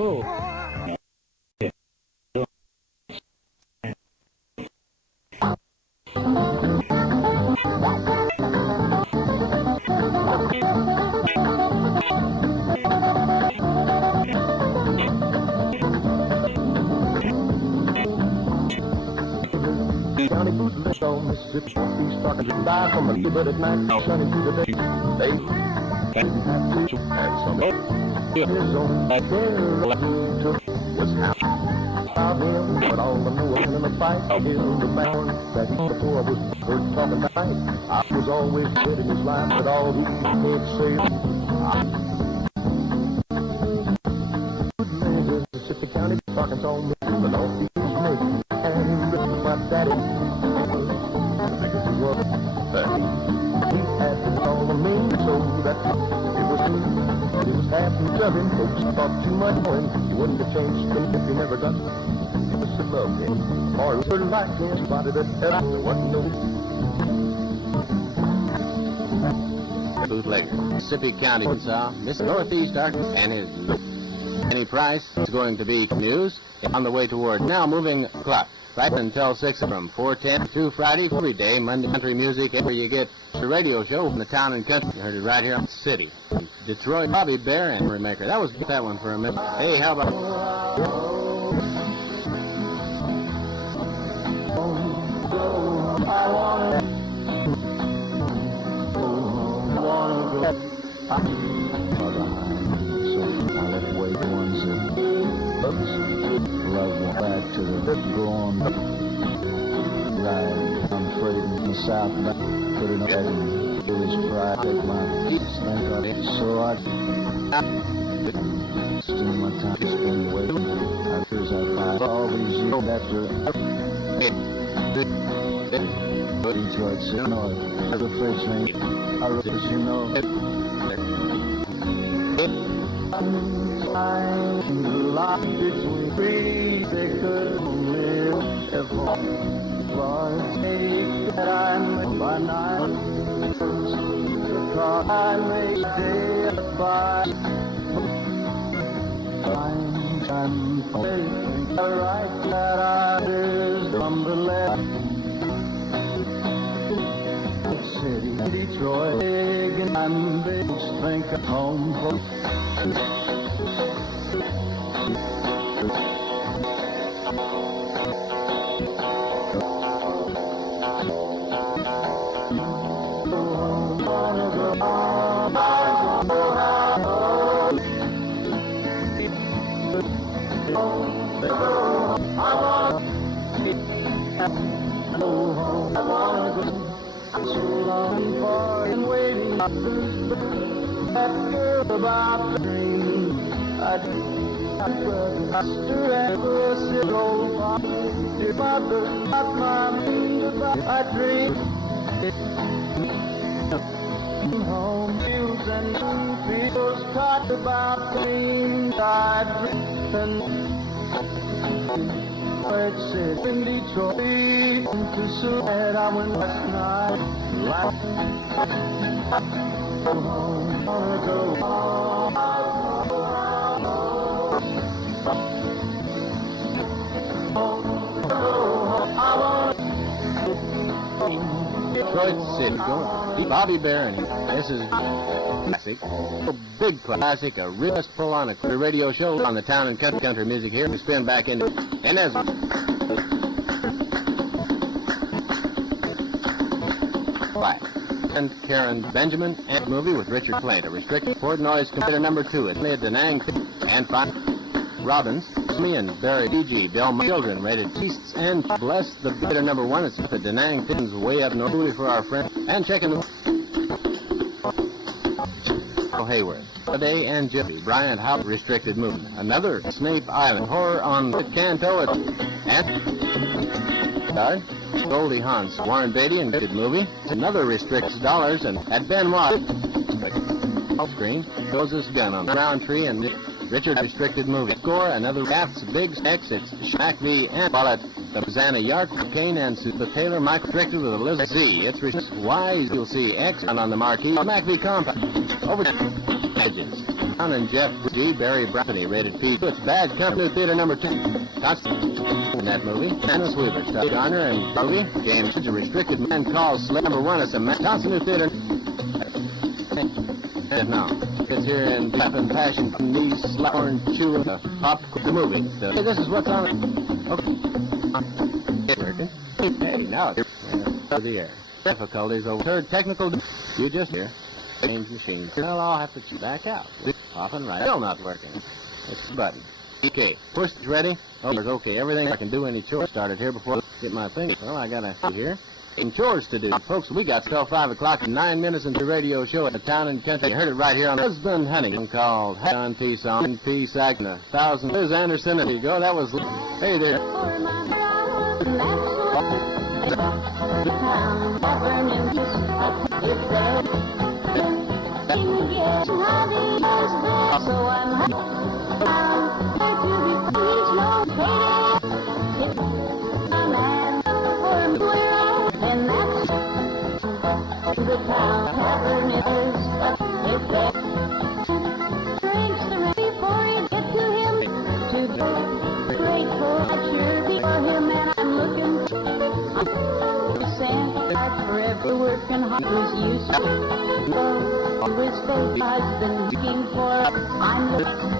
full. County food and on Mississippi, he's talking to die from a little bit at night, sunny through the day. They didn't have to have some his own back there was half about him, but all the noise in the fight, I hear the bound that he before I was heard talking tonight. I was always dead in his life, but all he can't say. Mississippi County, talking on me, but all he's me, and my daddy. He had to call me so that it was half and shoving. Folks thought too much for him. He wouldn't have changed them if he never got it. He was to love him, or he would like him. Spotted it, there wasn't no. Bootlegger, Mississippi County, Arkansas, Miss Northeast Arkansas, and his Penny Price is going to be news on the way toward now moving clock. Right until 6 from 4:10 through Friday, every day, Monday, country music, where you get the radio show from the town and country. You heard it right here in the city. Detroit, Bobby Bear and Remaker. That was that one for a minute. Hey, how about... Love went back to the go on ride. I'm afraid in the south back put it up and feel his pride take my stank on it. So I spend my time spend away from it. I fears I find all these years after Detroit City. You know the French name. I wrote this, you know. Life between free, they could live if all was take that I make by night. Because I make day by I'm thinking the right that I is from the left. City, Detroit, big and I'm big, think of home for I'm so long for and waiting that girl about the dream. I'd sister and pussy old dear mother, not my I dream home fields and fields talked about the dream I dream and said in Detroit to Silhouette I went last night. Go home, wanna go home. Detroit City, Bobby Bear and this is classic, a big classic, a real pull on a radio show on the town and country music here. We spin back into and as and Karen Benjamin and movie with Richard Flint, a restricted Ford Noise computer number 2. It's only a Denang and 5 Robbins, me and Barry D.G. Bill Children rated Feasts and Bless the computer number 1. It's the Denang Thins way up north for our friend and checking the Hayward. Holiday and Gypsy, Bryant House restricted movement. Another Snape Island horror on Canto and Goldie Hawn's Warren Beatty and good movie. Another restricts dollars and at Benoit screen goes this gun on the round tree and Richard restricted movie. Score another Raft's Big X. It's Schmack V and Bullet. The Susanna Yark, Kane and the Taylor Mike restricted with a Liz Z. It's restricted Y. You'll see X on the marquee. Schmack V compound over edges. Brown and Jeff G. Barry Bradley, rated P2. It's Bad Company Theater number 2. In that movie, Dennis Weaver, Stuart Garner, and movie, James, a restricted man called Slave number 1. It's a Thompson New Theater. Now, it's here in Death and Passion, knees, slapper, chew, pop, the movie. Hey, this is what's on it. Okay. It's working. Hey, now it's the air. Difficulties over technical. You just hear. Change machine. Well, I'll have to back out. Off and right. Still not working. It's the button. Okay. Push is ready. Oh, okay. Everything I can do any chores started here before I get my thing. Well, I gotta see here. And chores to do. Folks, we got till 5 o'clock and 9 minutes into the radio show at the town and country. You heard it right here on Husband Hunting called John P. Song, P. Sack, and 1,000. Liz Anderson, there you go. That was. Hey there. The town tavern is if there drinks the rain before you get to him to be grateful that you're before him and I'm looking to send hard forever working hard who's used to his faith I've been looking for I'm looking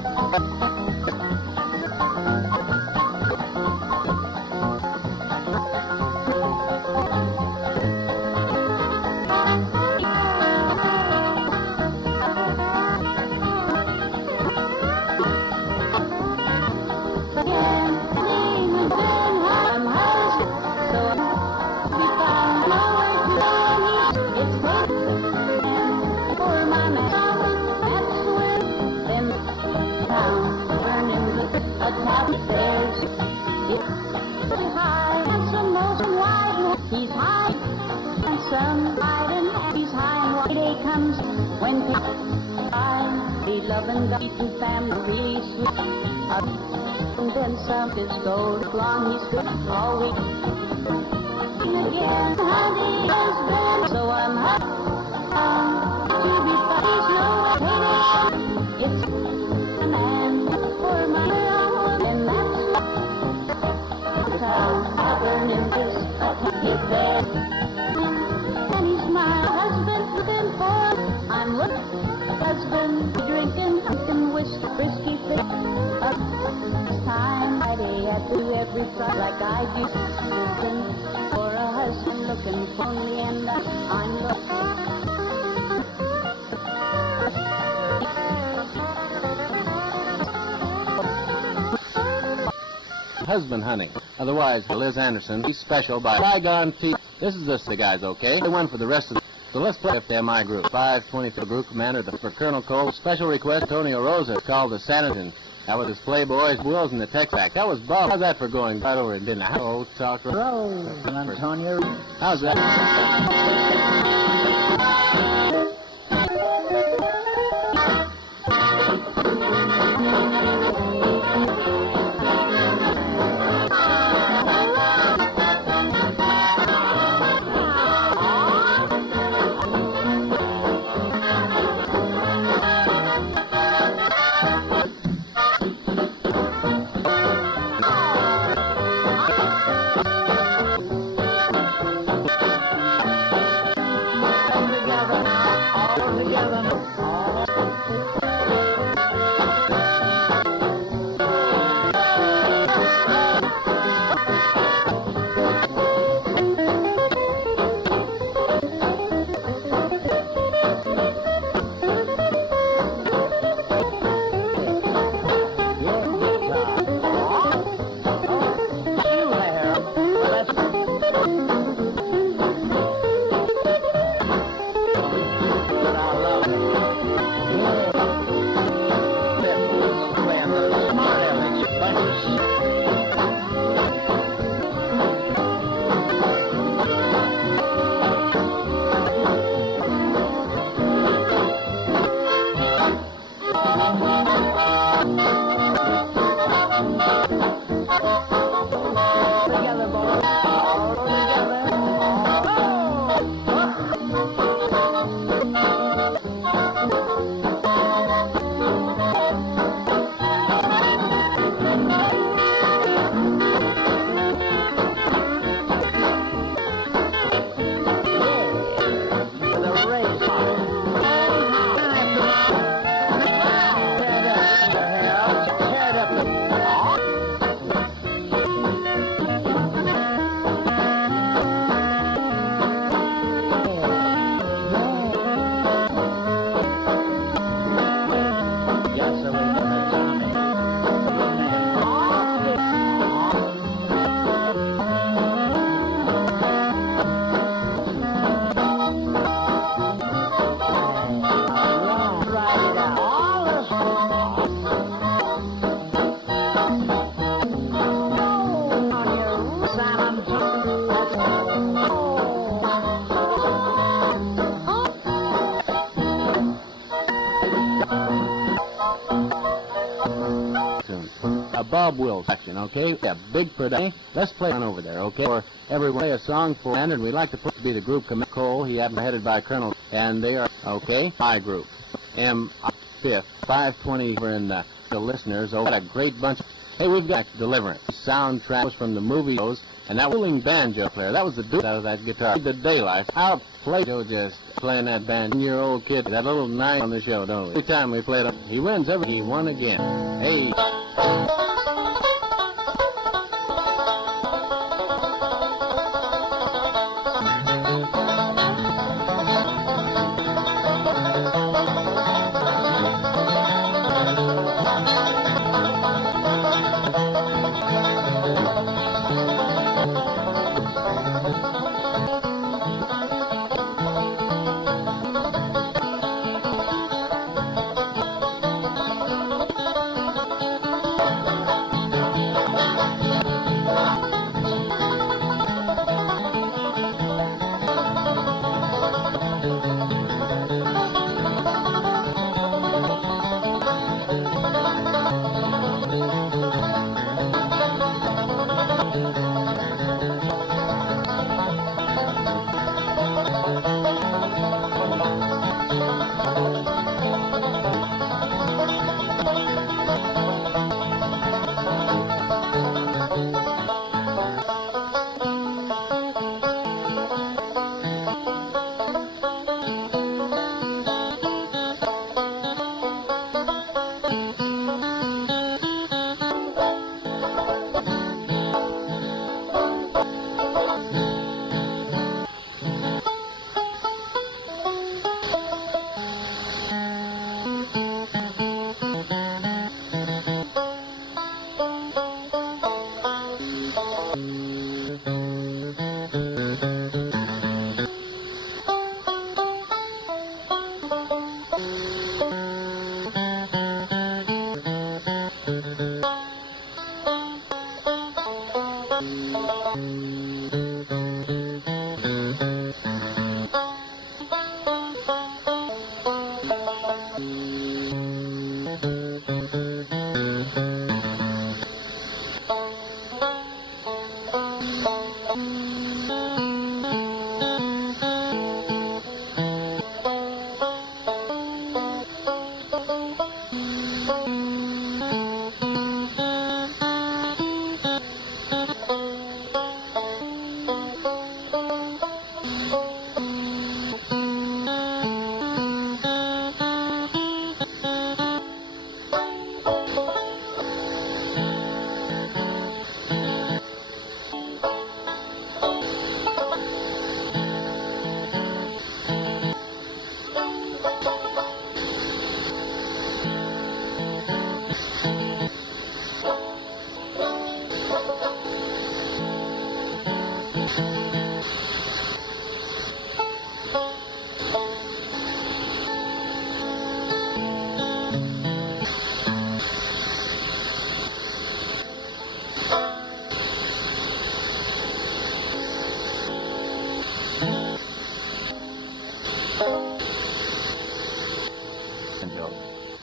he's high and some high and he's high and one day comes when people die. They love and eating family sweet. And then some is gold long he's good all week. Again, honey has been so I'm happy to be found. He's no way it's a man for my own and that's the town tavern in this. He's there, and he's my husband looking for. I'm looking, husband drinking, whiskey fish. Time Friday I do every Friday like I do. Looking for a husband, looking for me, and I'm looking. Husband Hunting, otherwise Liz Anderson. He's special by Bygone T. This is the guys, okay? They won for the rest of the. So let's play FMI group. 523 group commander for Colonel Cole. Special request, Antonio Rosa called the Sanitarian. That was his Playboys, Wills, and the Tex Act. That was Bob. How's that for going right over and didn't I? Oh, talk. Hello, Antonio. How's that? a Bob Wills section, okay? Yeah, big production. Let's play on over there, okay? For everyone, play a song for Leonard. We'd like to put to be the group Cole. He happens headed by Colonel, and they are, okay, my group. M5th, 520 over in the listeners. Oh, what a great bunch. Hey, we've got Deliverance. Soundtracks from the movie shows, and that willing banjo player. That was the dude out of that guitar. The daylight. Our play Joe just playing that band. Your old kid, that little nine on the show, don't we? Every time we played him, he wins he won again. Hey.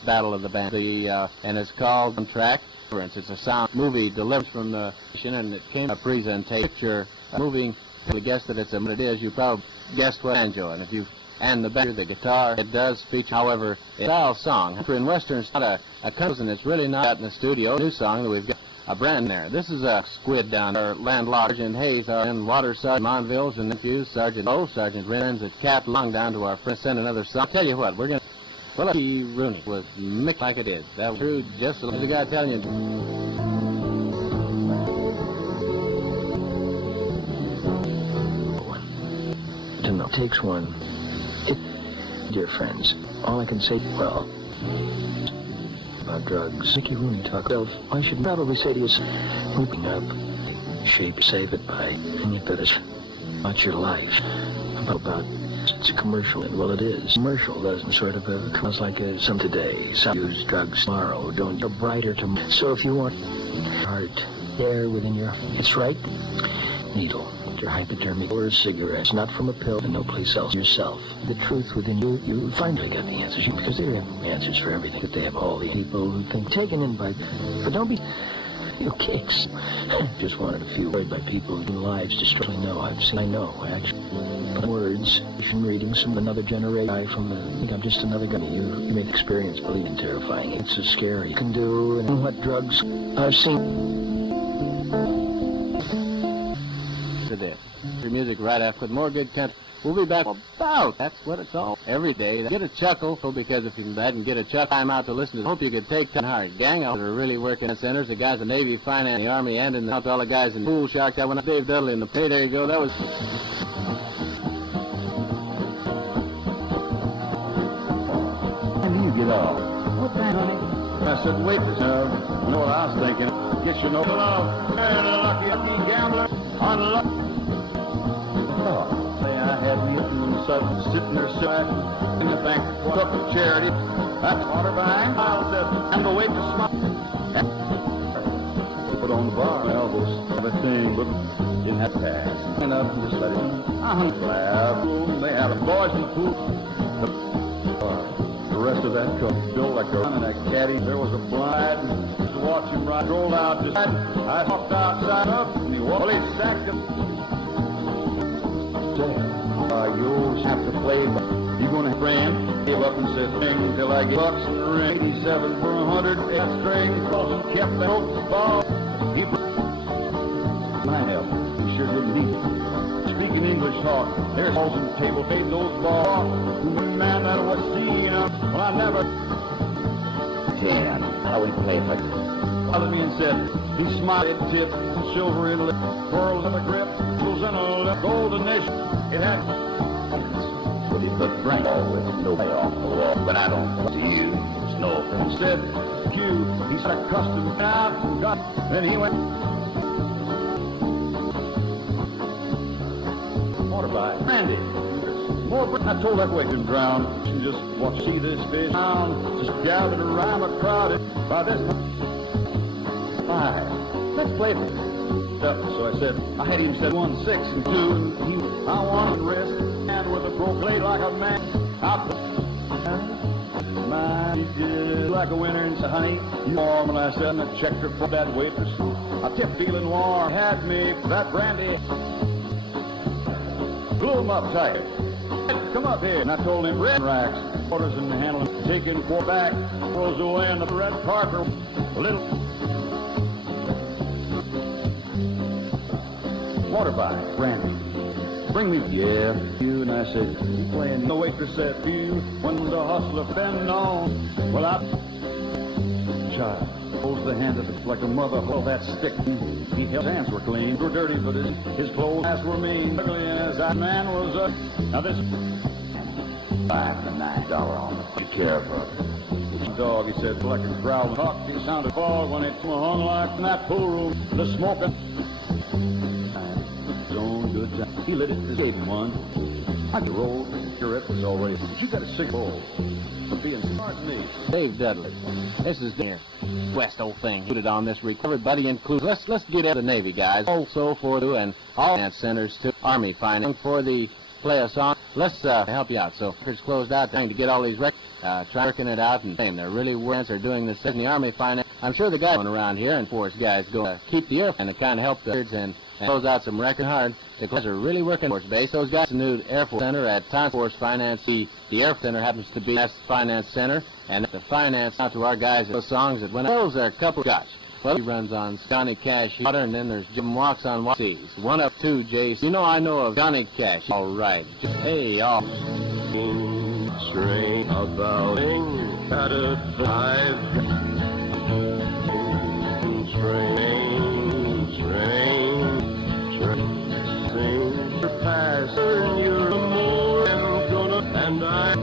Battle of the Band, and it's called on track. It's a sound movie delivered from the and it came a presentation moving. You guessed that it's what it is. You probably guessed what banjo, and if you and the banjo, the guitar, it does feature. However, it's a style song. In Western, it's not a cousin. It's really not in the studio. New song that we've got a brand there. This is a squid down there. Landlord Sergeant Hayes, our in Water Sergeant Monville's and nephews, Sergeant O, Sergeant Ren's at Cat Long down to our friend. Send another song. I'll tell you what, we're gonna. Well, Lucky Rooney was mixed like it is. That was true, just as the guy telling you. To know takes one. Dear friends, all I can say, well, about drugs. Mickey Rooney talk. Well, I should probably say to you, whooping up, shape, save it by, and you better about your life. About. It's a commercial, and well, it is. Commercial doesn't sort of cause like some today. Some use drugs tomorrow, don't you're brighter tomorrow. So if you want heart, air within your, it's right. Needle, your hypodermic, or cigarettes, not from a pill and no place else. Yourself, the truth within you. You finally got the answers because they have answers for everything. But they have all the people who think taken in by, but don't be. few cakes. Just wanted a few worried by people whose lives destroyed. I know, actually. But words, reading some another generation guy from the, I think I'm just another guy. You made the experience believing terrifying. It's so scary. You can do and what drugs I've seen. Today, your music right after with more good country. We'll be back about. That's what it's all. Every day. Get a chuckle, because if you can and get a chuckle, time out to listen to. Hope you could take time hard. Gang that are really working in centers. The guys in the Navy, Finance, the Army, and in the all the guys in the pool shark. That one, Dave Dudley in the pay. There you go. That was. When do you get off? What time, honey? I said, wait, you know what I was thinking. Guess you know. Lucky gambler. Unlucky. Oh. I had me sitting there and I think took the charity. That's water buying. I said, I'm the wait to smile. Put on the bar, elbows, everything, but didn't have to pass. And up and just let it. Laugh. They had the boys in the pool. The rest of that cook built like a run in that caddy. There was a blind. Just watch him ride. Rolled out. Just I hopped outside up and he walked. Well, he sacked him. You'll have to play, but you're going to friend. Gave up and said, ring till I get bucks and ring. 87 for 100. That string wasn't kept that broke the ball. He my help. He sure didn't need it. Speaking English talk, there's balls on the table. Paid those balls. Man, that was seeing them. Well, I never. 10. How we play it? Other men said, he smiled, tip, silver in lip, pearls in a grip, jewels in a golden nation. It had. But he put Frank with no way off the wall. But I don't want to you. It's no. Instead, Q, he said, custom out, got. Then he went. Water by Randy. More. I told that way to drown. And just watch, see this fish down. Just gathered around a crowd. By this time. Let's play it. So I said, I had him said 1, 6, and 2, and I wanted wrist, and with a broke blade like a man. He did like a winter and said, honey, you warm, and I said, and I checked her for that waitress. I kept feeling warm, had me that brandy. Blew him up tight. Come up here, and I told him, red racks, quarters in the handle, taking 4 back, throws away in the red Parker, a little. Water by Randy. Bring me, yeah, you. And I said, you playing. The waitress said, you, when the hustler been known. Well, I, child, holds the hand of it like a mother hold that stick. His hands were clean, were dirty, but his clothes were mean. Ugly as that man was. Now this. $5 and $9 on the care for it. Dog, he said, like a growl. Talk, he sounded fog when it hung like in that pool room. The smoking. Good time. He lit it as gave him one. I could roll. Cigarette was always. But you got a sick bowl. For being smart than me. Dave Dudley. This is the West old thing. Put it on this week. Everybody includes. Let's get out of the Navy guys. Also for the and all finance centers to Army finance for the play a song. Let's help you out. So it's closed out. Trying to get all these records. Try working it out and saying they're really working. They're doing this in the Army finance. I'm sure the guys going around here and force guys go keep the air and to kind of help the birds and close out some record hard. The guys are really working Force Base. Those guys in the new Air Force Center at Time Force Finance. The Air Force Center happens to be the Finance Center, and the finance out to our guys. Those songs that went. Those are a couple of guys. Well, he runs on Johnny Cash Water, and then there's Jim Walks on What Seas. 1 up 2, Jason. You know I know of Johnny Cash. All right. Hey, all. String about at a 5. Passer, you're more than gonna, and I've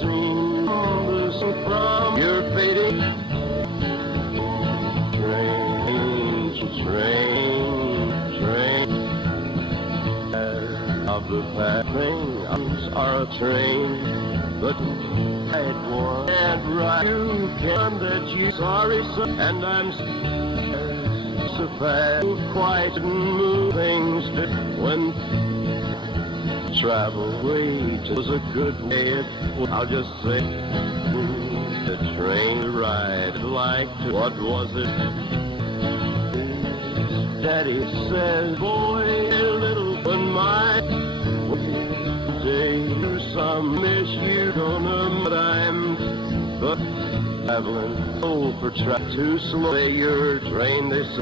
seen this from your fading train of the passing are a train, but I'd want and right you can that you sorry son, and I'm so fast, quiet and move things to when travel wage was a good way. I'll just say the train ride like what was it? Daddy says, boy, little one mine. Day, some miss you don't know, but I'm traveling over track too slow. Your train, this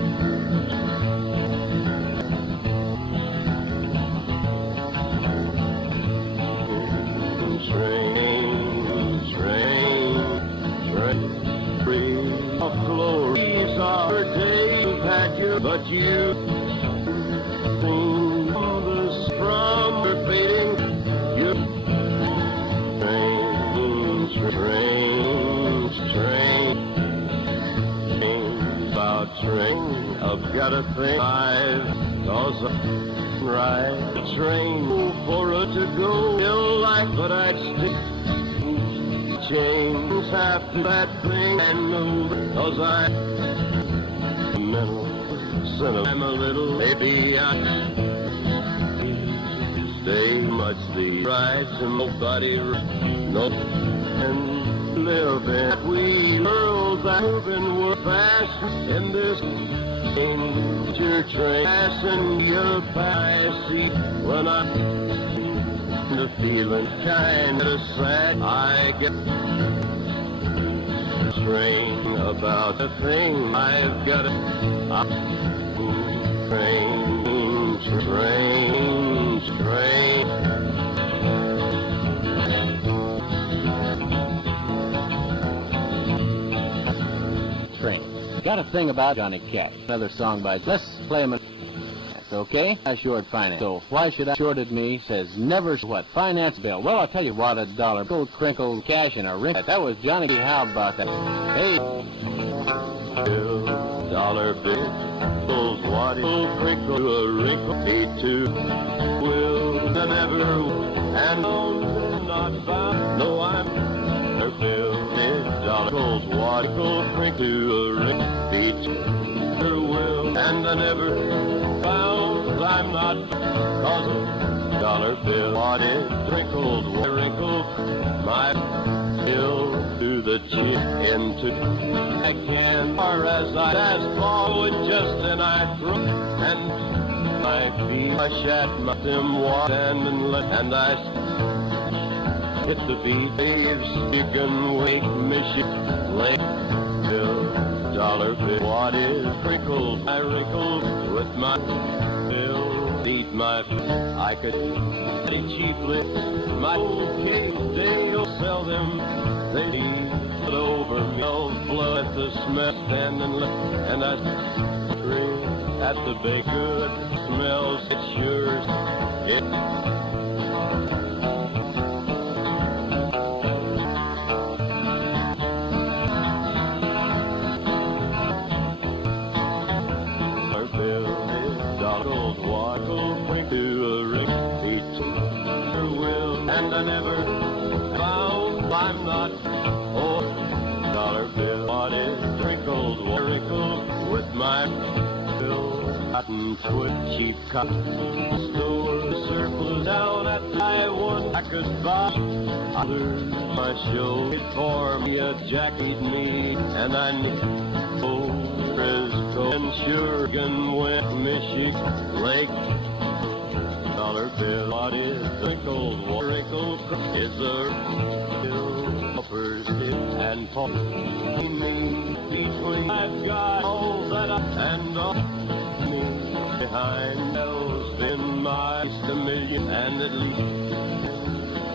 train, free of glories our days had you, but you seen this from your fading. You train, I've got a thing cause I'm right train for it to go ill life, but I'd stick change after that thing and move, cause I'm mental sentimental. I'm a little, maybe I stay much the right to nobody, no, and live in that wee world that moving we're fast in this your train passing your by. See when I'm the feeling kind of sad, I get train about the thing I've got train. Got a thing about Johnny Cash. Another song by. Let's play him. That's okay. I short finance. So why should I shorted me? Says never what finance bill. Well, I'll tell you what, a dollar gold crinkled cash in a ring. That was Johnny. How about that? Hey, dollar bills, what will crinkle to a wrinkle? Need to will never and not bound. No, I'm a bill. Dollar bills, what will crinkle to a wrinkle? Will and I never found I'm not cause a dollar bill. What is wrinkled, wrinkled my bill to the chin into I can or as I ask forward just and I throw and my feet I shat my them walk and I hit the beat waves you can wake Michigan Lake bill. Dollar bill, what is wrinkled? I wrinkled with my bill. Eat my, I could pretty cheaply. My old cave, they'll sell them. They need over me. Blood at the smell standing, and I drink at the big good smells. It sure it. And I never found I'm not dollar bill. What is wrinkled, wrinkled with my bill? Cotton twig, cheap cotton store surplus down at I could buy. I learned my show it for me a jacket me and I need Frisco and Sugargan went Michigan Lake. Dollar bill, what is wrinkled, wrinkled is a bill offers it and for me between I've got all that I and all me behind bells been my a million and at least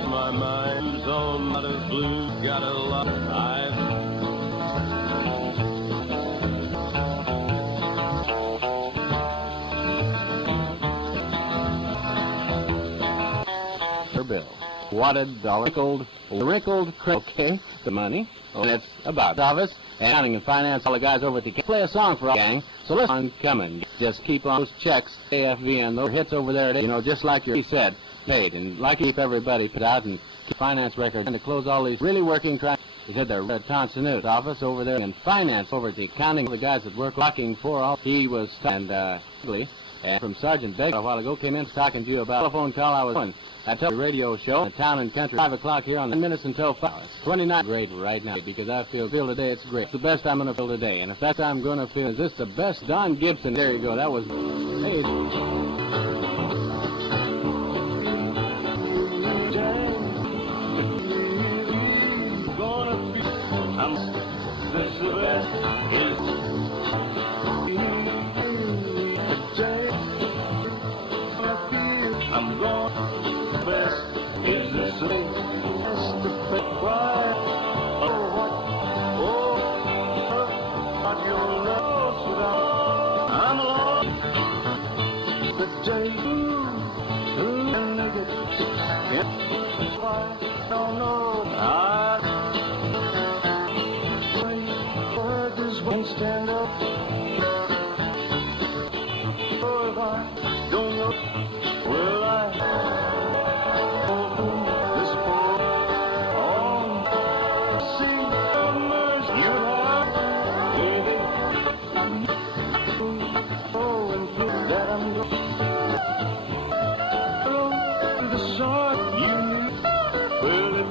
my mind's on out of blue got a lot I've bill. Wadded, dollar, wrinkled, okay, the money. And it's about office, accounting and finance, all the guys over at the play a song for our gang. So let's on coming. Just keep on those checks, AFVN, those hits over there, you know, just like he said, paid. And like keep everybody put out and keep finance records and to close all these really working he said they're at Tonsanute office over there in finance over at the accounting, the guys that work locking for all he was and And from Sergeant Beck a while ago came in talking to you about a telephone call I was doing. I tell the radio show in the town and country, 5 o'clock here on 10 minutes until 5. It's 29 great right now because I feel today it's great. It's the best I'm going to feel today. And if that's how I'm going to feel, is this the best? Don Gibson. There you go. That was... Hey. This is the best. I'm going the best. Is this the best to pick quiet? Oh, what? Oh, what your love's without. I'm alone. The day who can make it? I don't know. Won't stand up. Oh, if I don't know, will I open this book? Oh, see the mercy you have, baby. Oh, and prove that I'm going to the sort you knew. Well, if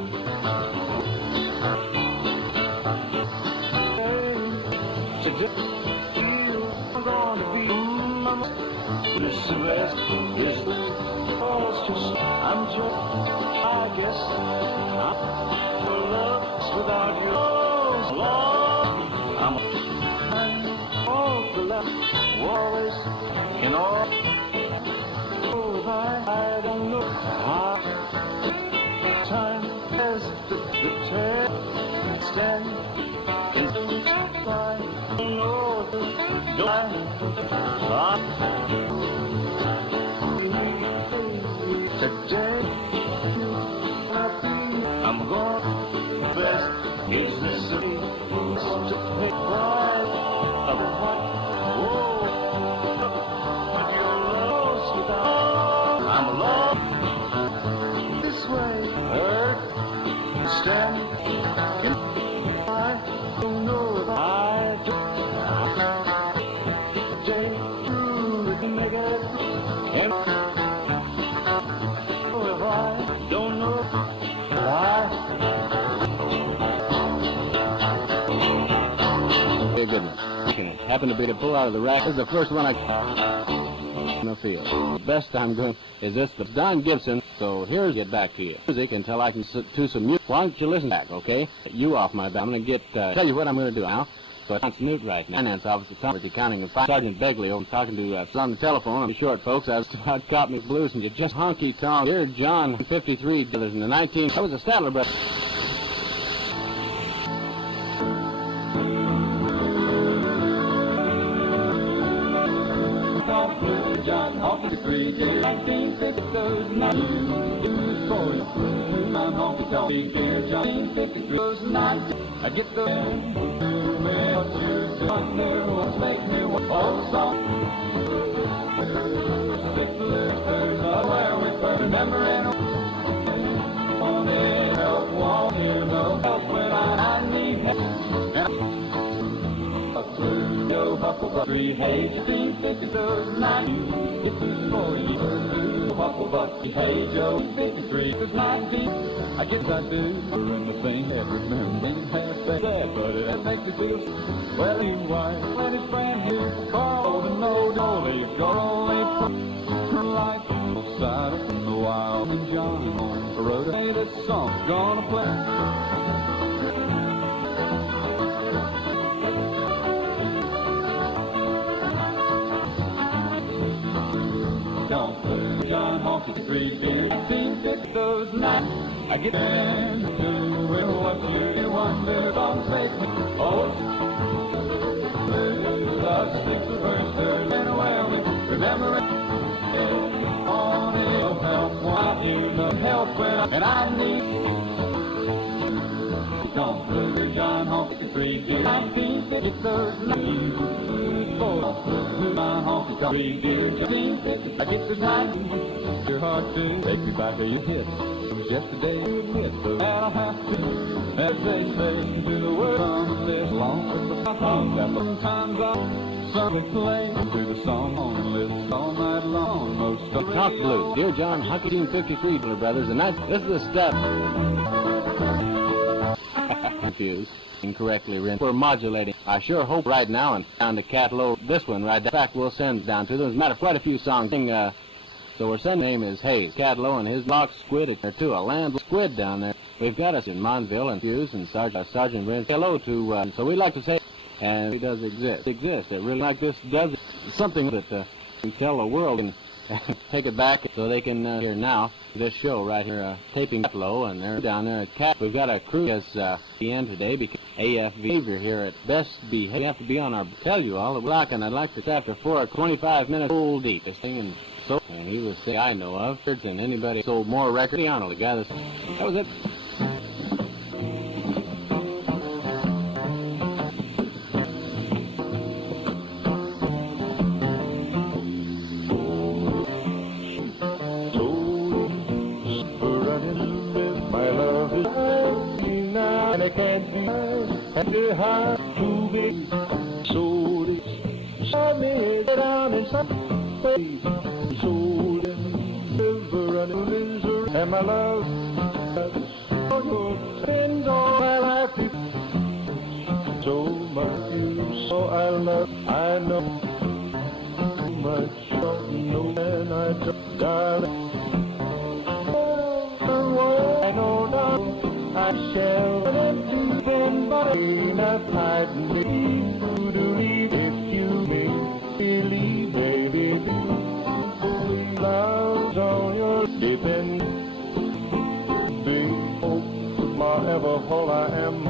I'm gonna be mama. This is the best. This is the oh, it's just I'm just I guess I'm for love without you. Oh, Lord, I'm all for love. Always in all. Oh, if I don't know how time has the test stand in time. Today I'm going best. Is this the best to pick right of what? Oh, but you're lost without. I'm alone this way. Hurt, stand. I don't know if I do. Make it, and oh, if I don't know why. Hey, goodness. Happen to be to pull out of the rack. This is the first one I feel. The best I'm going is this, the Don Gibson. So here's get back to you. Music until I can do some music. Why don't you listen back, okay? You off my back. I'm going to tell you what I'm going to do now. So I'm Newt right now. Finance Officer, Thomas Accounting and Sergeant Begley over talking to on the telephone. I'm short, folks. I was about caught me blues and you just honky tonk. Here, John, 53 dealers in the 19. That was a Statler, but. John Honky 3 dear 1953 not you for you. I'm honky tonk dear John 1953 19. I get the what you wonder what's making me want all song. Stick the listeners up where we put remembering want it help, want hear no help when I need help. Yo, Hucklebuck 3, hey, 1950, 9, it was for you. Hucklebuck, hey, Joe, 53, there's 19. I guess I do. And the thing that remember any half say that, but it makes me feel well, you white. When his friend here, Carl, over no dolly, only life on the side up in the wild. And John on the road, hey, this song's gonna play. Don't play John Honky 3 dear 1950 those nights I get in to real what you wonder songs make me oh love sticks the first third and where we remember it on it help while you love help when and I need don't play John Honky 3 dear 1950 those nights my honky tonk 3 dear 1950 I get this night your heart to take me back to your hits it was yesterday you admit so and I'll have to as they say to the world on this long as the song that sometimes I'll something play to the song on the list all night Knock Blues. Dear John, Hockey Team 53, brothers, and this is the step. Confused. Incorrectly written. We're modulating. I sure hope right now and down to catalog this one right there. In fact, we'll send down to them. As a matter of quite a few songs. So we're sending name is Hayes. Catlow and his block squid there too. A land squid down there. We've got us in Monville and Fuse and Sergeant Brins. Hello to so we'd like to say, and it does exist. It really like this does something that we tell the world and take it back so they can hear now this show right here taping Catlow, and they're down there at Cat. We've got a crew as the end today because AFVN here at Best Behavior. We have to be on our tell you all the block, and I'd like to after 25 minutes full deep this thing and. And he was the I know of, and anybody sold more records. The guy that was it. My love is now, and I can't be high, too big. So this me down in some way. Sold in river and misery, and my love on your sins all my life. So much you so I love, I know too much don't know, and I don't, darling. I know now I shall empty him, but enough I'd need to believe if you mean believe, baby. Love's on your depend, be my ever whole I am.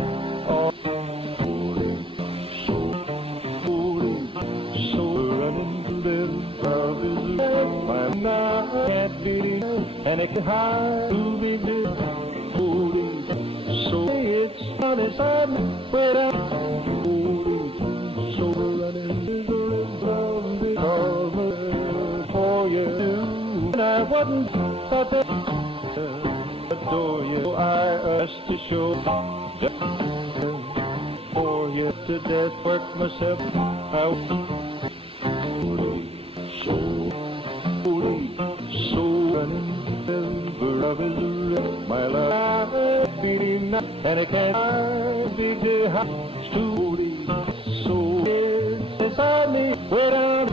All so running this love is my now can't be, and it can hide to be good. So it's on inside me without so running this love because for you. I wasn't thought that adore you. I asked to show for you to death, work myself out. So running love is my life beating up, and it can't be the house to so it's inside me without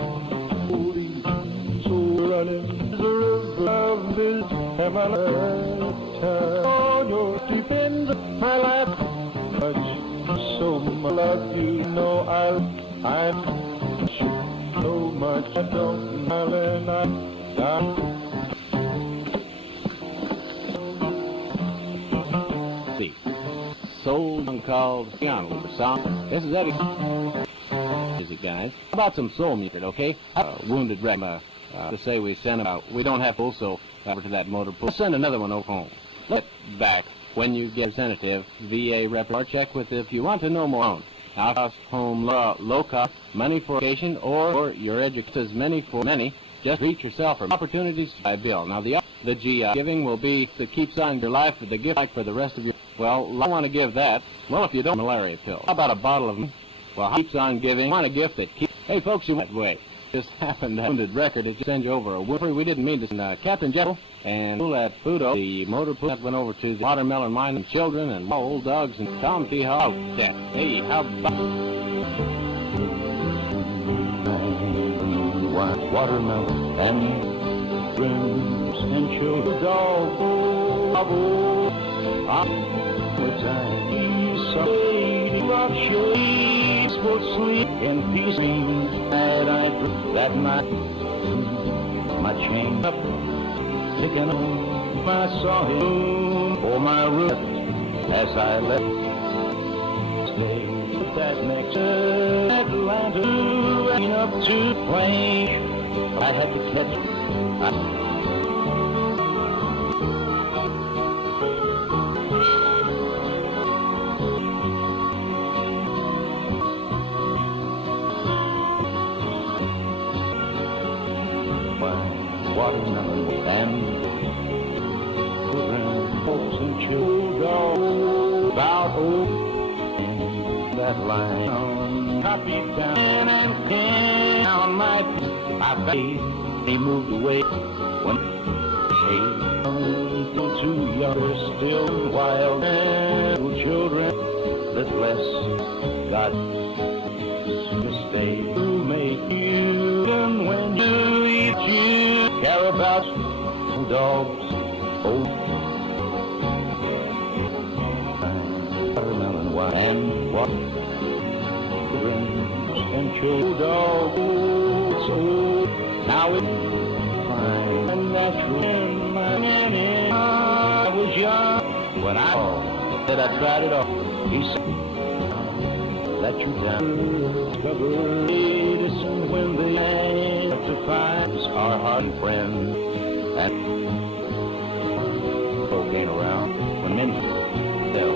so running. Love is and my lifetime on your depends my life much so much love you know I so much I don't know and I Soul called Piano song. This is Eddie. Music guys. How about some soul music, okay? Wounded Wreck. To say we sent about, we don't have to also over to that motor pool. Send another one over home. Let back when you get representative VA rep or check with if you want to know more on house, home, lolcow, money for education or your education is many for many. Just reach yourself for opportunities by bill. Now the GI giving will be that keeps on your life the gift like for the rest of your. Well, I want to give that. Well, if you don't malaria pill, how about a bottle of? Well, keeps on giving. Want a gift that keeps. Hey folks, you that way. Just happened to wounded record to send you over a whooper. We didn't mean to send Captain Jekyll and at Fudo, the motor pool that went over to the watermelon mine and children and old dogs and Tom T. How that? Hey, how about watermelon and rims and children dog rock shades will sleep in peace and I that night my chain up ticking on I saw him for my roof as I left stay that next Atlanta up to plane I had to catch watermelon and folks and children about old that line copy down and down my face He moved away when too young, they're still wild little children that bless God to stay to make you. And when do you care about dogs? Oh, watermelon wine and what and children dogs. So now it's fine and natural in my man. I was young when I said I tried it all. He said, let you down. Discover it is when they have to find our heart and friend. And folk ain't around when many tell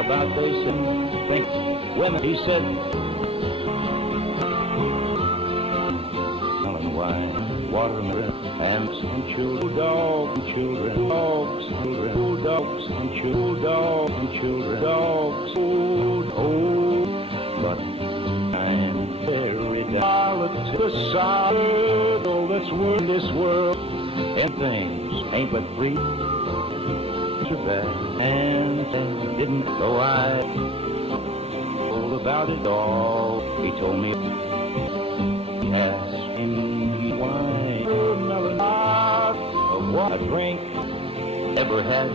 about they say think women. He said, melon wine, watermelon, and some children, dogs and children, dogs, children, dogs and children, dogs and children, dogs, old, but I'm very down. The sorrow that's in this world, and things ain't but free. Too bad, and didn't go I told about it all. He told me, asked me why melon of what I drink ever had.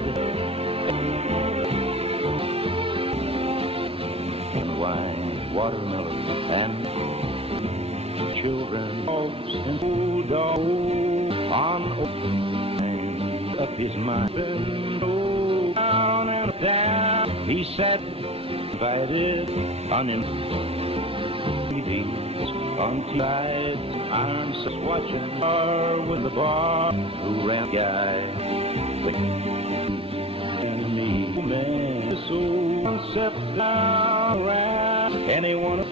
And wine, watermelon, and children, dogs and bulldogs on up his mind. Down and down, he sat invited on him. On tide, I'm just watching her with the bar who ran guy. And me, man, so set down around. Anyone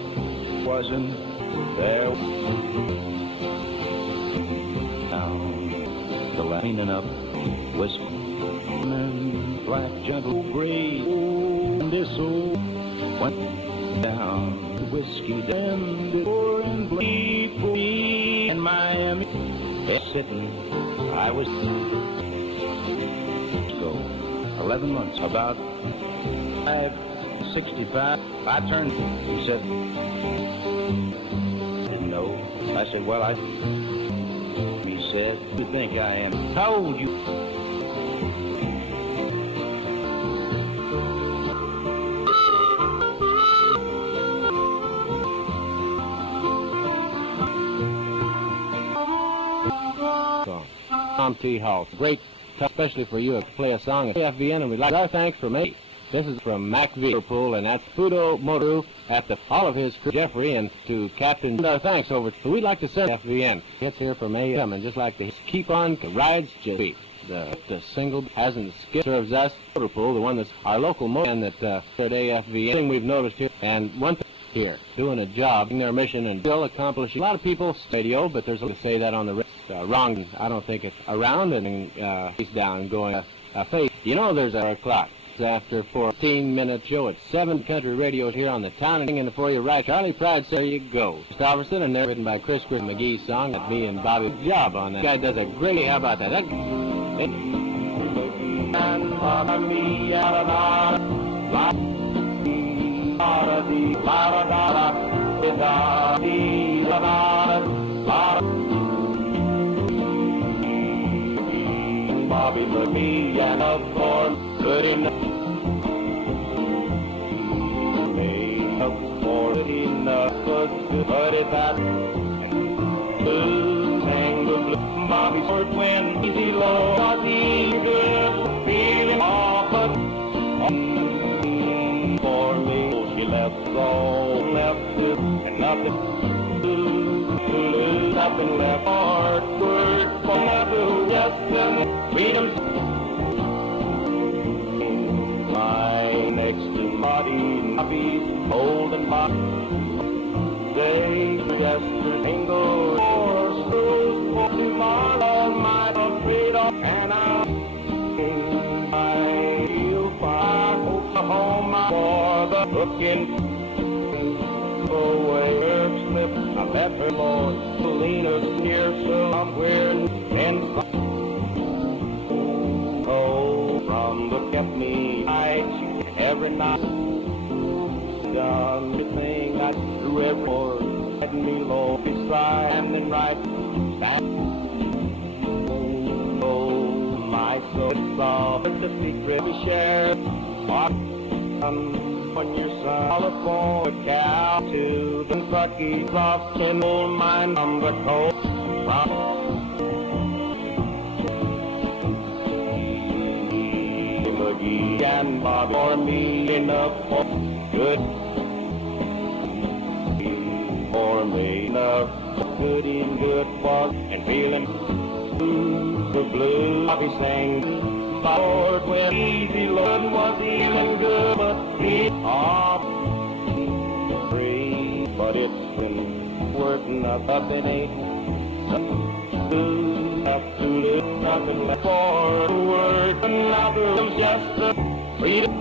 wasn't there. Down the lining up, whiskey, black, gentle, gray, and this old went down. Whiskey, then the door and bleep in Miami. Sitting, I was go 11 months, about 65. I turned. He said, didn't know. I said, well, he said, you think I am? Told you. Tom T. Hall. Great, especially for you to play a song at AFVN, and we'd like our thanks from me. This is from Mac V. Liverpool, and that's Fudo Moru at all of his crew, Jeffrey, and to Captain. Our thanks over. So we'd like to send AFVN. It's here from AM, and just like to keep on the rides. Just the single hasn't skipped. Serves us Liverpool, the one that's our local motion that at AFVN. Thing we've noticed here, and one thing here, doing a job in their mission and still accomplishing. A lot of people radio, but there's a to say that on the wrong. I don't think it's around, and he's down going face. You know, there's our clock. It's after 14-minute show at 7 country radios here on the town, and singing for you right. Charlie Pride, there you go. Stolverson, and they're written by Chris McGee's song. That me and Bobby job on that. Guy does a great. How about that? Bobby McGee and of course good enough. Of course enough, but it's that blue tangle blue. Bobby's hurt when easy low, not easy, feeling off but for me. She left all left and nothing to lose, nothing left. Hard work for nothing, just freedom. My next to body, holding my day, just a single horse, for tomorrow, my afraid of, and I feel fine, home for the looking away, slip. let her Lord lean us near somewhere and oh, from the kept me night every night. Done the thing I do every morning, had me low beside and then right stand. Oh, my soul saw the secret we share. When your son California cow to the Kentucky soft tin old mine on the coast. McGee and Bobby for me enough for good. For me enough good in good was and feeling the blue. Bobby sang Lord when easy Lord was even good, but it's off free. But it's been working up and ain't enough to live, nothing left for the word. Another just a freedom.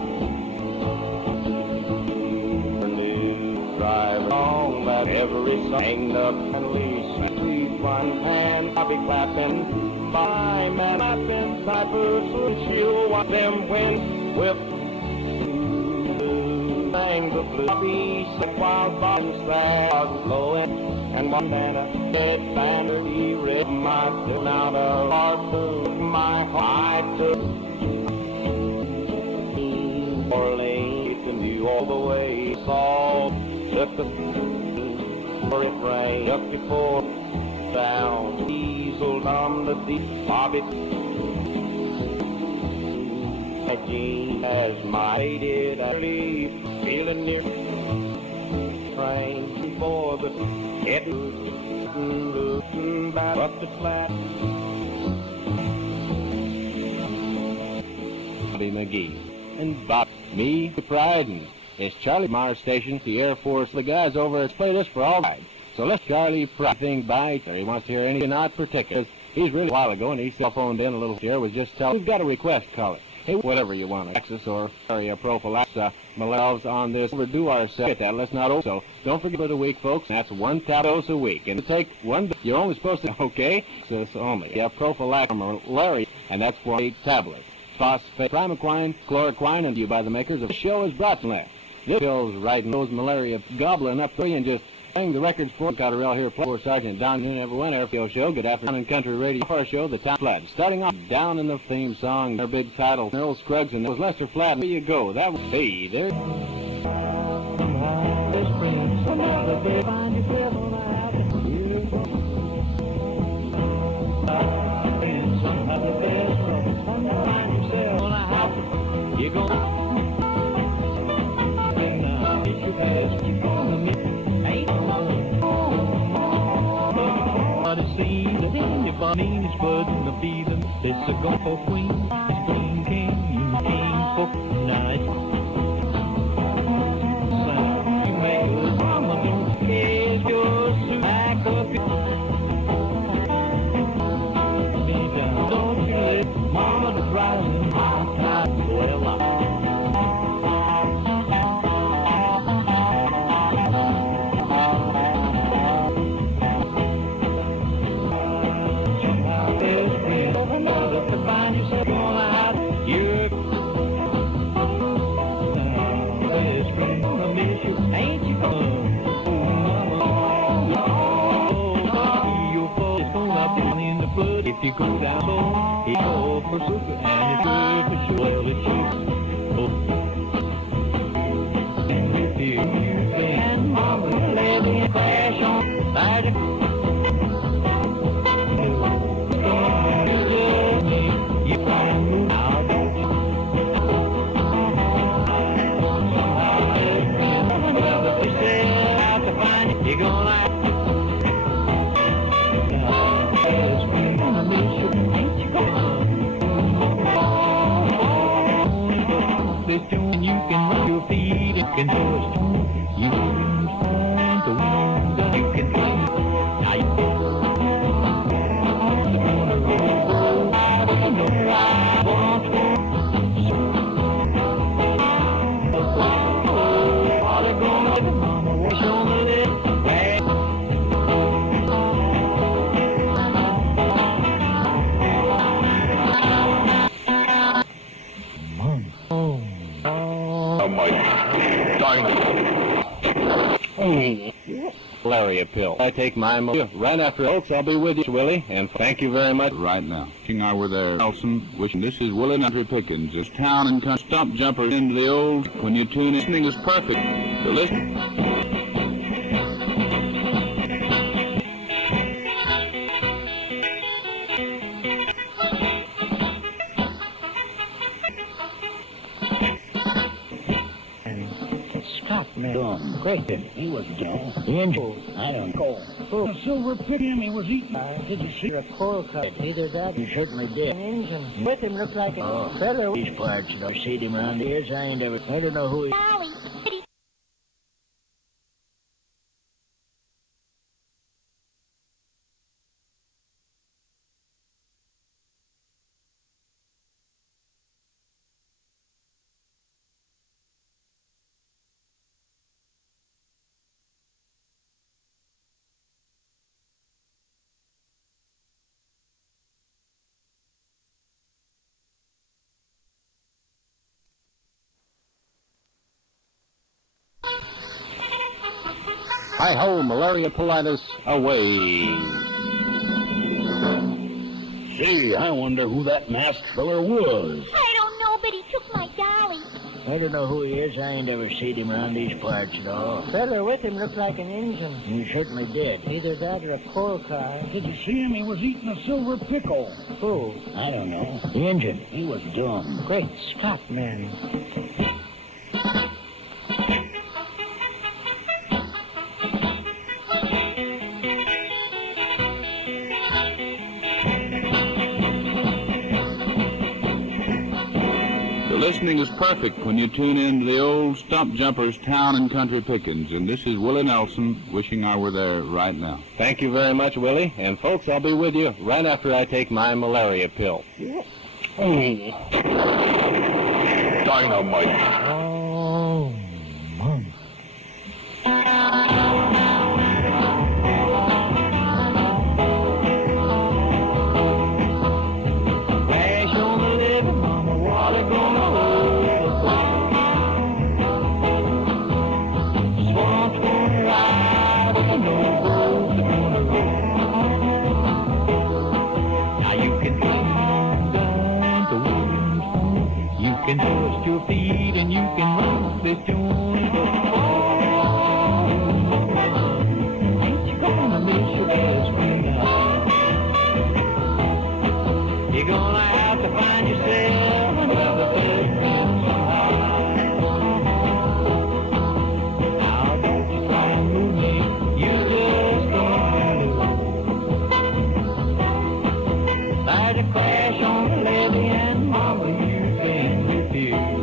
Drive along that every song hanged up and least sweet one hand. I'll be clapping by man up in cypress, so she'll watch them win with sang the blue piece while bottom stars blowing and one banner said banner he read my turn out of our food my heart took Orleans to New all the way saw took the for it rained up before down diesel on the deep Bobby Jean as my did early feeling near train before the getting back up the flat Bobby McGee and Bob me the pride and it's Charlie Mars Station the Air Force the guys over there play this for all right. So let's Charlie Pride thing by he wants to hear anything not particular. He's really a while ago and he cell phoned in a little here was just tell we've got a request call it. Hey, whatever you want, access or area prophylaxis, malarials on this. Overdo ourselves. Get that. Let's not over. So don't forget for the week, folks. That's one dose a week, and to take one. You're only supposed to. Okay, so it's only prophylaxis malaria, and that's for 8 tablets. Phosphate, primaquine, chloroquine, and you by the makers of the show is brought to you. This pills right those malaria gobbling up and just. The records for Cotterell here, for Sergeant Don Noon, everyone, Airfield Show. Good afternoon, Country Radio. Our show, the Town Flat. Starting off down in the theme song, their big title, Earl Scruggs, and there was Lester Flatt. There you go. That was hey there. You go. Bonnie's budding the feeling. It's a go for queen. It's queen king. You king for night. You make us mama don't care. Your suit back up. Don't you let mama to drive my car. Well, if you go down low, it's all for sugar and it's good for sure. Well, it's you. And if you can, mama, let me crash on side of you try and move out. Well, if you set out to find it, you're gonna like it. You can run your feet, you can do it. You can find the wind, you can dream. Now you can malaria pill. I take my malaria right after. Folks, I'll be with you, Willie, and thank you very much. Right now. King I were there. Nelson, wishing this is Willie Country Pickens. This town and country stump jumper into the old. When you tune in, listening is perfect. So listen. Man, great. He was dumb. The engine. I don't know. Oh, the silver pit him. He was eating. Did you see a coal cut? Either that. He certainly did. An engine. With him looked like a feather. These parts, you know, see him around the ears. I ain't ever. I don't know who he. Hi-ho, malaria politis away. Gee, I wonder who that masked fella was. I don't know, but he took my dolly. I don't know who he is. I ain't ever seen him around these parts at all. The fella with him looked like an engine. He certainly did. Either that or a coal car. Did you see him? He was eating a silver pickle. Who? I don't know. The engine. He was dumb. Great Scott, man. Listening is perfect when you tune in to the old Stump Jumpers Town and Country Pickens. And this is Willie Nelson, wishing I were there right now. Thank you very much, Willie. And folks, I'll be with you right after I take my malaria pill. Dynamite. Oh, Mom. You can twist your feet and you can rock this joint. Ain't you gonna miss your best friend now? You're gonna have to find yourself another best friend somehow. Now don't you try and move me, you just don't do. Like a crash on the levee and mama, you can refuse.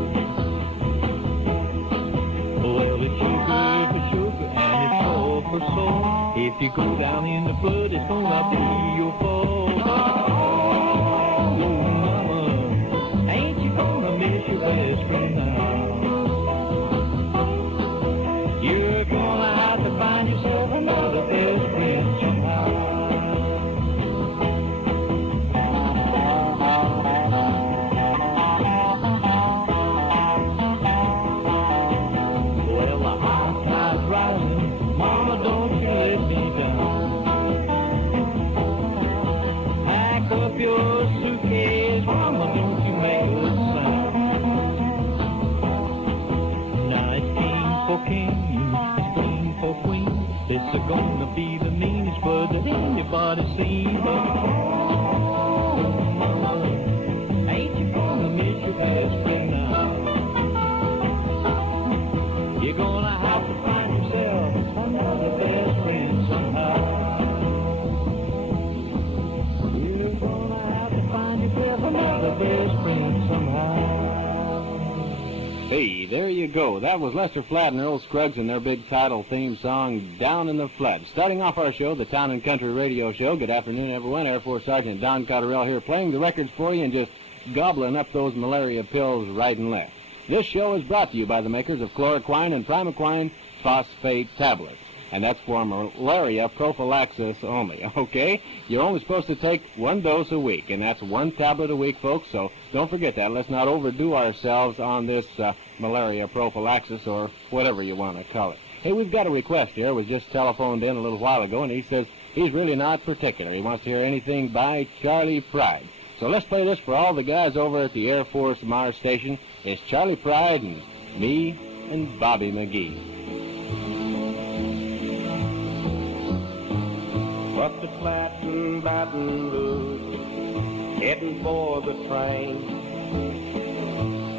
Well, it's sugar for sugar and it's soul for soul. If you go down in the blood, it's gonna be your fault. Oh, mama, ain't you gonna miss your best friend now? You're gonna have to find yourself another best friend somehow. Your suitcase, mama, don't you make a sound. Now it's king for king, it's queen for queen. It's gonna be the meanest bird that anybody's seen. But oh, mama, ain't you gonna miss your best friend now? You're gonna have to find yourself another best friend somehow. Hey, there you go. That was Lester Flatt and Earl Scruggs and their big title theme song, Down in the Flat. Starting off our show, the Town and Country Radio Show. Good afternoon, everyone. Air Force Sergeant Don Cotterell here, playing the records for you and just gobbling up those malaria pills right and left. This show is brought to you by the makers of chloroquine and primaquine phosphate tablets. And that's for malaria prophylaxis only, okay? You're only supposed to take one dose a week, and that's one tablet a week, folks, so don't forget that. Let's not overdo ourselves on this malaria prophylaxis or whatever you want to call it. Hey, we've got a request here. It was just telephoned in a little while ago, and he says he's really not particular. He wants to hear anything by Charlie Pride. So let's play this for all the guys over at the Air Force Mars Station. It's Charlie Pride and me and Bobby McGee. Up the flat in Baton Rouge, heading for the train,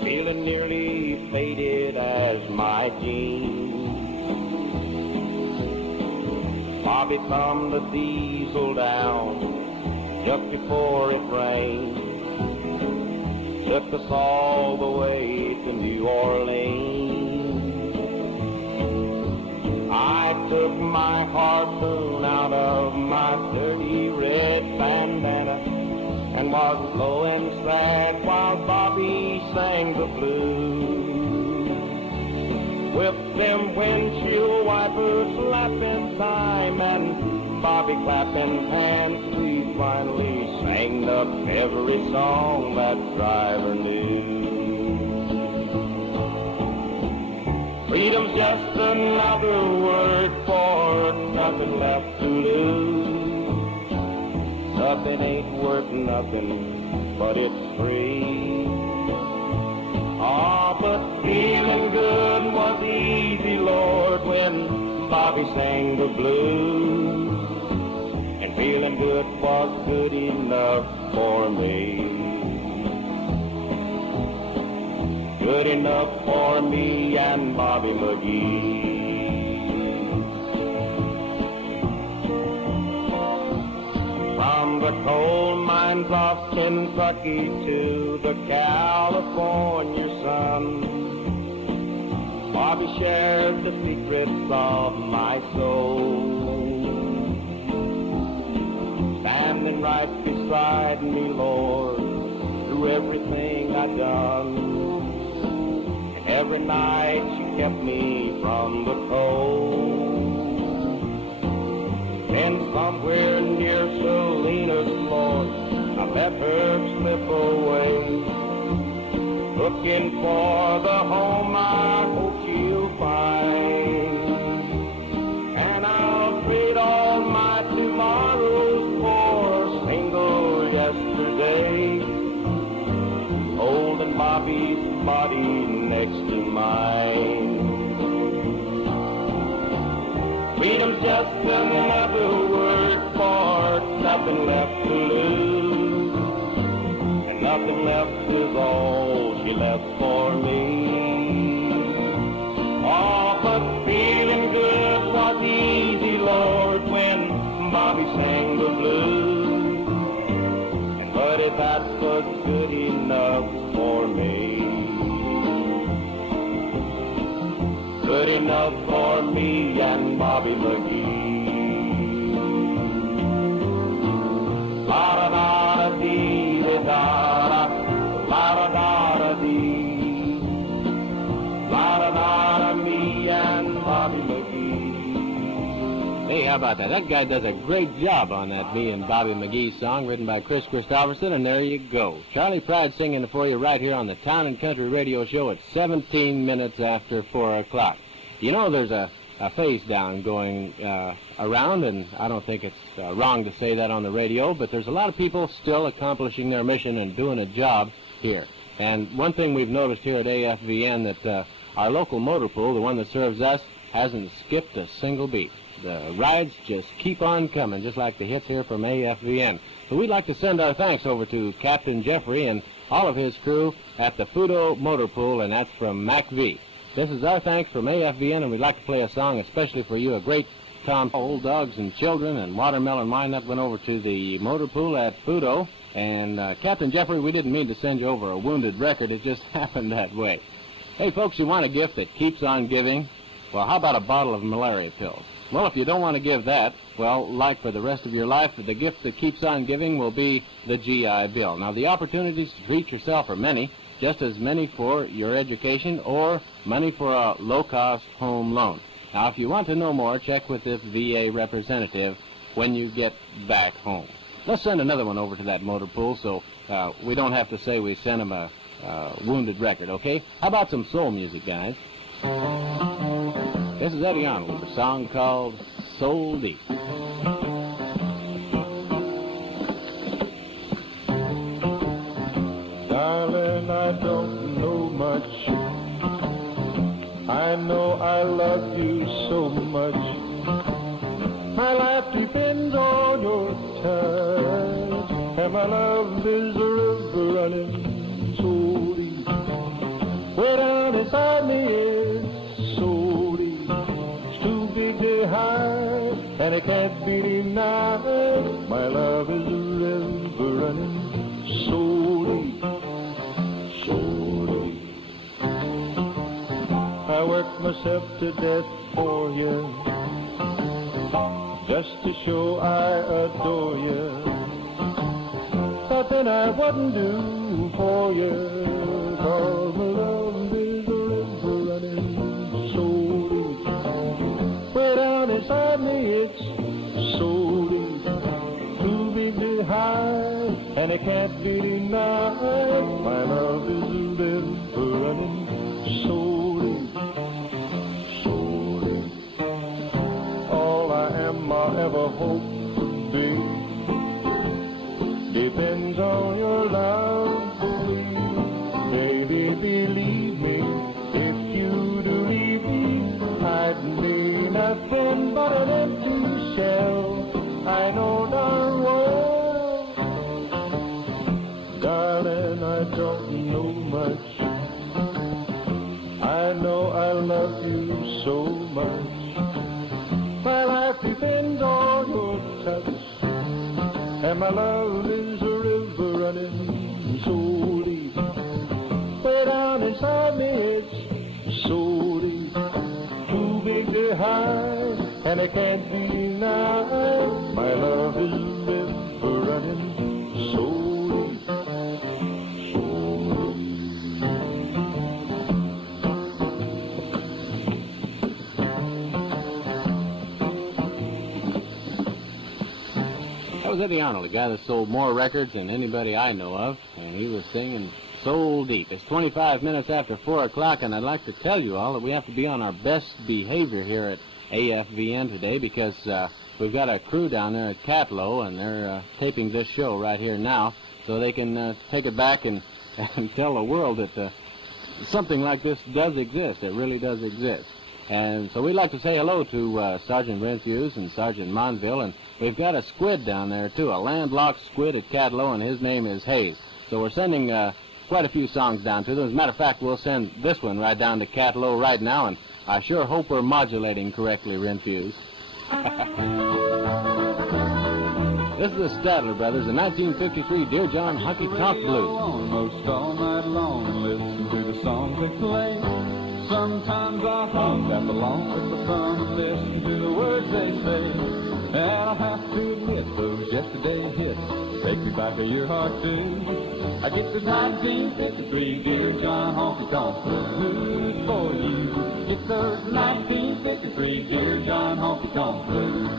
feeling nearly faded as my jeans. Bobby thumbed the diesel down just before it rained, took us all the way to New Orleans. I took my harpoon out of my dirty red bandana and was low and sad while Bobby sang the blues. With them windshield wipers slapping time and Bobby clapping hands, we finally sang up every song that driver knew. Freedom's just another word for nothing left to lose. Nothing ain't worth nothing, but it's free. Ah, but feeling good was easy, Lord, when Bobby sang the blues. And feeling good was good enough for me. Good enough for me and Bobby McGee. From the coal mines of Kentucky to the California sun, Bobby shared the secrets of my soul. Standing right beside me, Lord, through everything I've done. Every night she kept me from the cold. And somewhere near Salinas, Lord, I let her slip away, looking for the home I hope she'll find. And I'll trade all my tomorrows for a single yesterday, holding Bobby's body next to mine. Freedom's just another word for nothing left to lose, and nothing left is all she left for me. Oh, but feeling good was easy, Lord, when Bobby sang the blues, and buddy, that was good enough for me. Good enough for me and Bobby McGee. La-da-da-da-dee-da-da-da, la-da-da-da-dee, la-da-da-da, me and Bobby McGee. Hey, how about that? That guy does a great job on that Me and Bobby McGee song written by Chris Christopherson, and there you go. Charlie Pride singing it for you right here on the Town and Country Radio Show at 17 minutes after 4 o'clock. You know, there's a phase down going around, and I don't think it's wrong to say that on the radio, but there's a lot of people still accomplishing their mission and doing a job here. And one thing we've noticed here at AFVN that our local motor pool, the one that serves us, hasn't skipped a single beat. The rides just keep on coming, just like the hits here from AFVN. So we'd like to send our thanks over to Captain Jeffrey and all of his crew at the Fudo Motor Pool, and that's from Mac V. This is our thanks from AFVN, and we'd like to play a song especially for you, a great Tom, Old Dogs and Children, and Watermelon Wine that went over to the motor pool at Fudo. And Captain Jeffrey, we didn't mean to send you over a wounded record. It just happened that way. Hey, folks, you want a gift that keeps on giving? Well, how about a bottle of malaria pills? Well, if you don't want to give that, well, like for the rest of your life, the gift that keeps on giving will be the GI Bill. Now, the opportunities to treat yourself are many, just as many for your education or money for a low-cost home loan. Now, if you want to know more, check with this VA representative when you get back home. Let's send another one over to that motor pool so we don't have to say we sent him a wounded record, okay? How about some soul music, guys? This is Eddie Arnold with a song called Soul Deep. Darling, I don't know much. I know I love you so much. My life depends on your touch, and my love is a river running so deep. Way down inside me it's so deep. It's too big to hide, and it can't be denied. My love is a river running so deep, so deep. I work myself to death for you, just to show I adore you. Nothing I wouldn't do for you, 'cause my love is a river running so deep. Way down inside me it's so deep, too big to hide, and it can't be denied. My love is a river running so deep, so deep. All I am I'll ever hope to be depends on your love for me. Baby, believe me, if you do leave me, I'd be nothing but an empty shell. I know darn well, darling, I don't know much. I know I love you so much. My life depends on your touch, and my love is a river running so deep. Way down inside me it's so deep, too big to hide, and it can't be denied. My love is a river running so deep, so That was Eddie Arnold, a guy that sold more records than anybody I know of, and he was singing Soul Deep. It's 25 minutes after 4 o'clock, and I'd like to tell you all that we have to be on our best behavior here at AFVN today, because we've got a crew down there at Cotterell, and they're taping this show right here now, so they can take it back and tell the world that something like this does exist. It really does exist. And so we'd like to say hello to Sergeant Renfuse and Sergeant Monville, and we've got a squid down there too, a landlocked squid at Cotterell, and his name is Hayes. So we're sending quite a few songs down to them. As a matter of fact, we'll send this one right down to Cotterell right now, and I sure hope we're modulating correctly, Renfuse. This is the Statler Brothers, the 1953 Dear John Honky Tonk Blues. Almost all night long, listen to the songs they play. Sometimes I hum that belong with the fun and listen to the words they say. And I have to admit, those yesterday hits take me back to your heart too. I get this 1953 Dear John Honky Tonk Blues for you. Get those 1953 Dear John Honky Tonk Blues.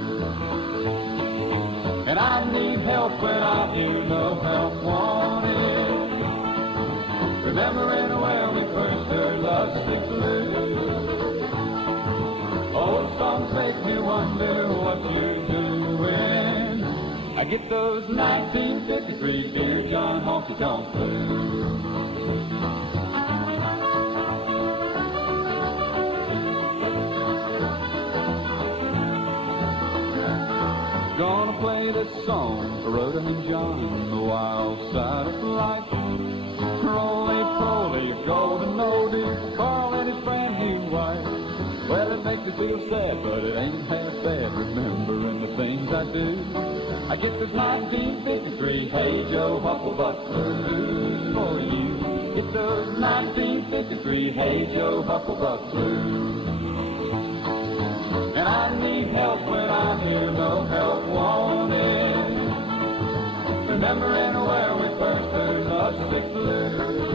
And I need help when I hear no help wanted. Remembering when we first heard Lovesick Blues. Old songs make me wonder what you're doing. I get those 1953 Dear John Honky Tonk Blues. Gonna play this song for Rhoda and John, the wild side of life. Roly-poly, golden oldie, call any brand new wife. Well, it makes me feel sad, but it ain't half bad, remembering the things I do. I get this 1953 Hey Joe Hucklebuck Blues for you. Get those 1953 Hey Joe Hucklebuck Blues. And I need help when I hear no help wanted. Remembering where we first heard Lovesick Blues.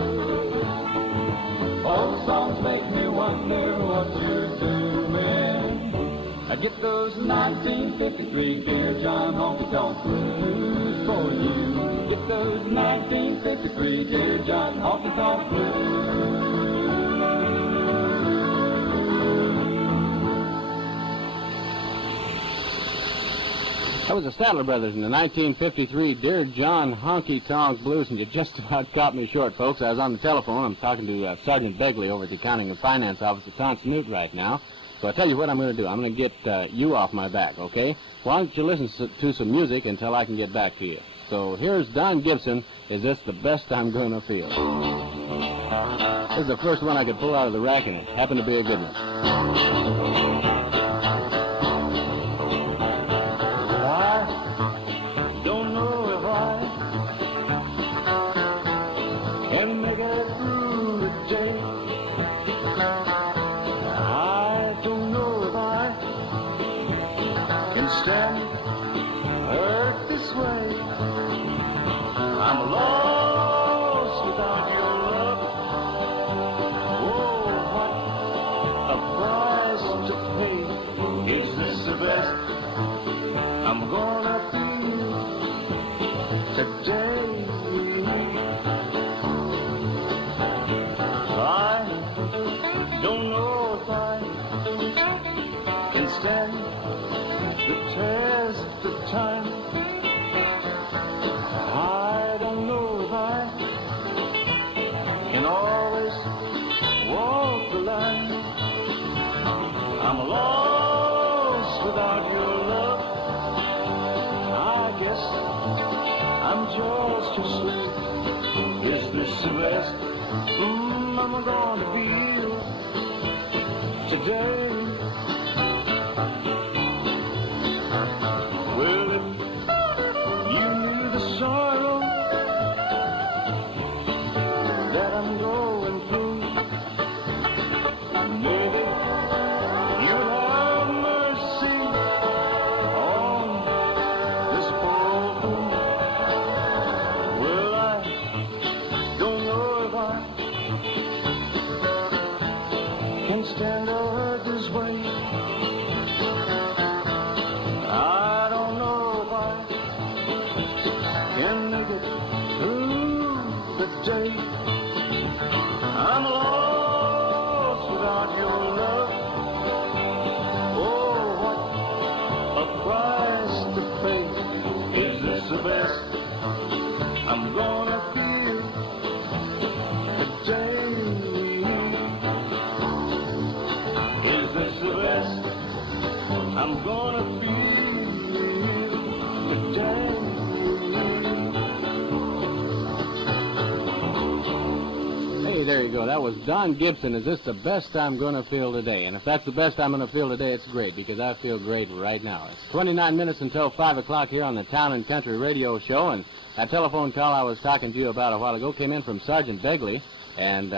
Old songs make me wonder what you're doing. I get those 1953 Dear John Honky Tonk Blues for you. Get those 1953 Dear John Honky Tonk Blues. That was the Statler Brothers in the 1953 Dear John Honky Tonk Blues, and you just about caught me short, folks. I was on the telephone. I'm talking to Sergeant Begley over at the Accounting and Finance Office at Tonsonute right now. So I'll tell you what I'm going to do. I'm going to get you off my back, okay? Why don't you listen to some music until I can get back to you? So here's Don Gibson, Is This the Best I'm Going to Feel? This is the first one I could pull out of the rack, and it happened to be a good one. I don't know if I can make it through the day. I don't know if I can stand hurt this way. I'm lost without your love. Oh, what a price to pay. Is this the best I'm gonna feel today? I don't know if I can stand the test of time. I don't know if I can always walk the line. I'm lost without your love. I guess I'm just too slave. Is this the best I'm gonna feel today? Well, if you knew the sorrow that I'm going through, maybe you'd have mercy on this poor fool. Well, I don't know if I can stand hurt this way. I don't know if I can make it through the day. I'm lost without your love. Oh, what a price to pay. Is this the best I'm gonna feel today? Is this the best I'm gonna feel today? Hey, there you go. That was Don Gibson. Is this the best I'm going to feel today? And if that's the best I'm going to feel today, it's great, because I feel great right now. It's 29 minutes until 5 o'clock here on the Town and Country Radio Show, and that telephone call I was talking to you about a while ago came in from Sergeant Begley, and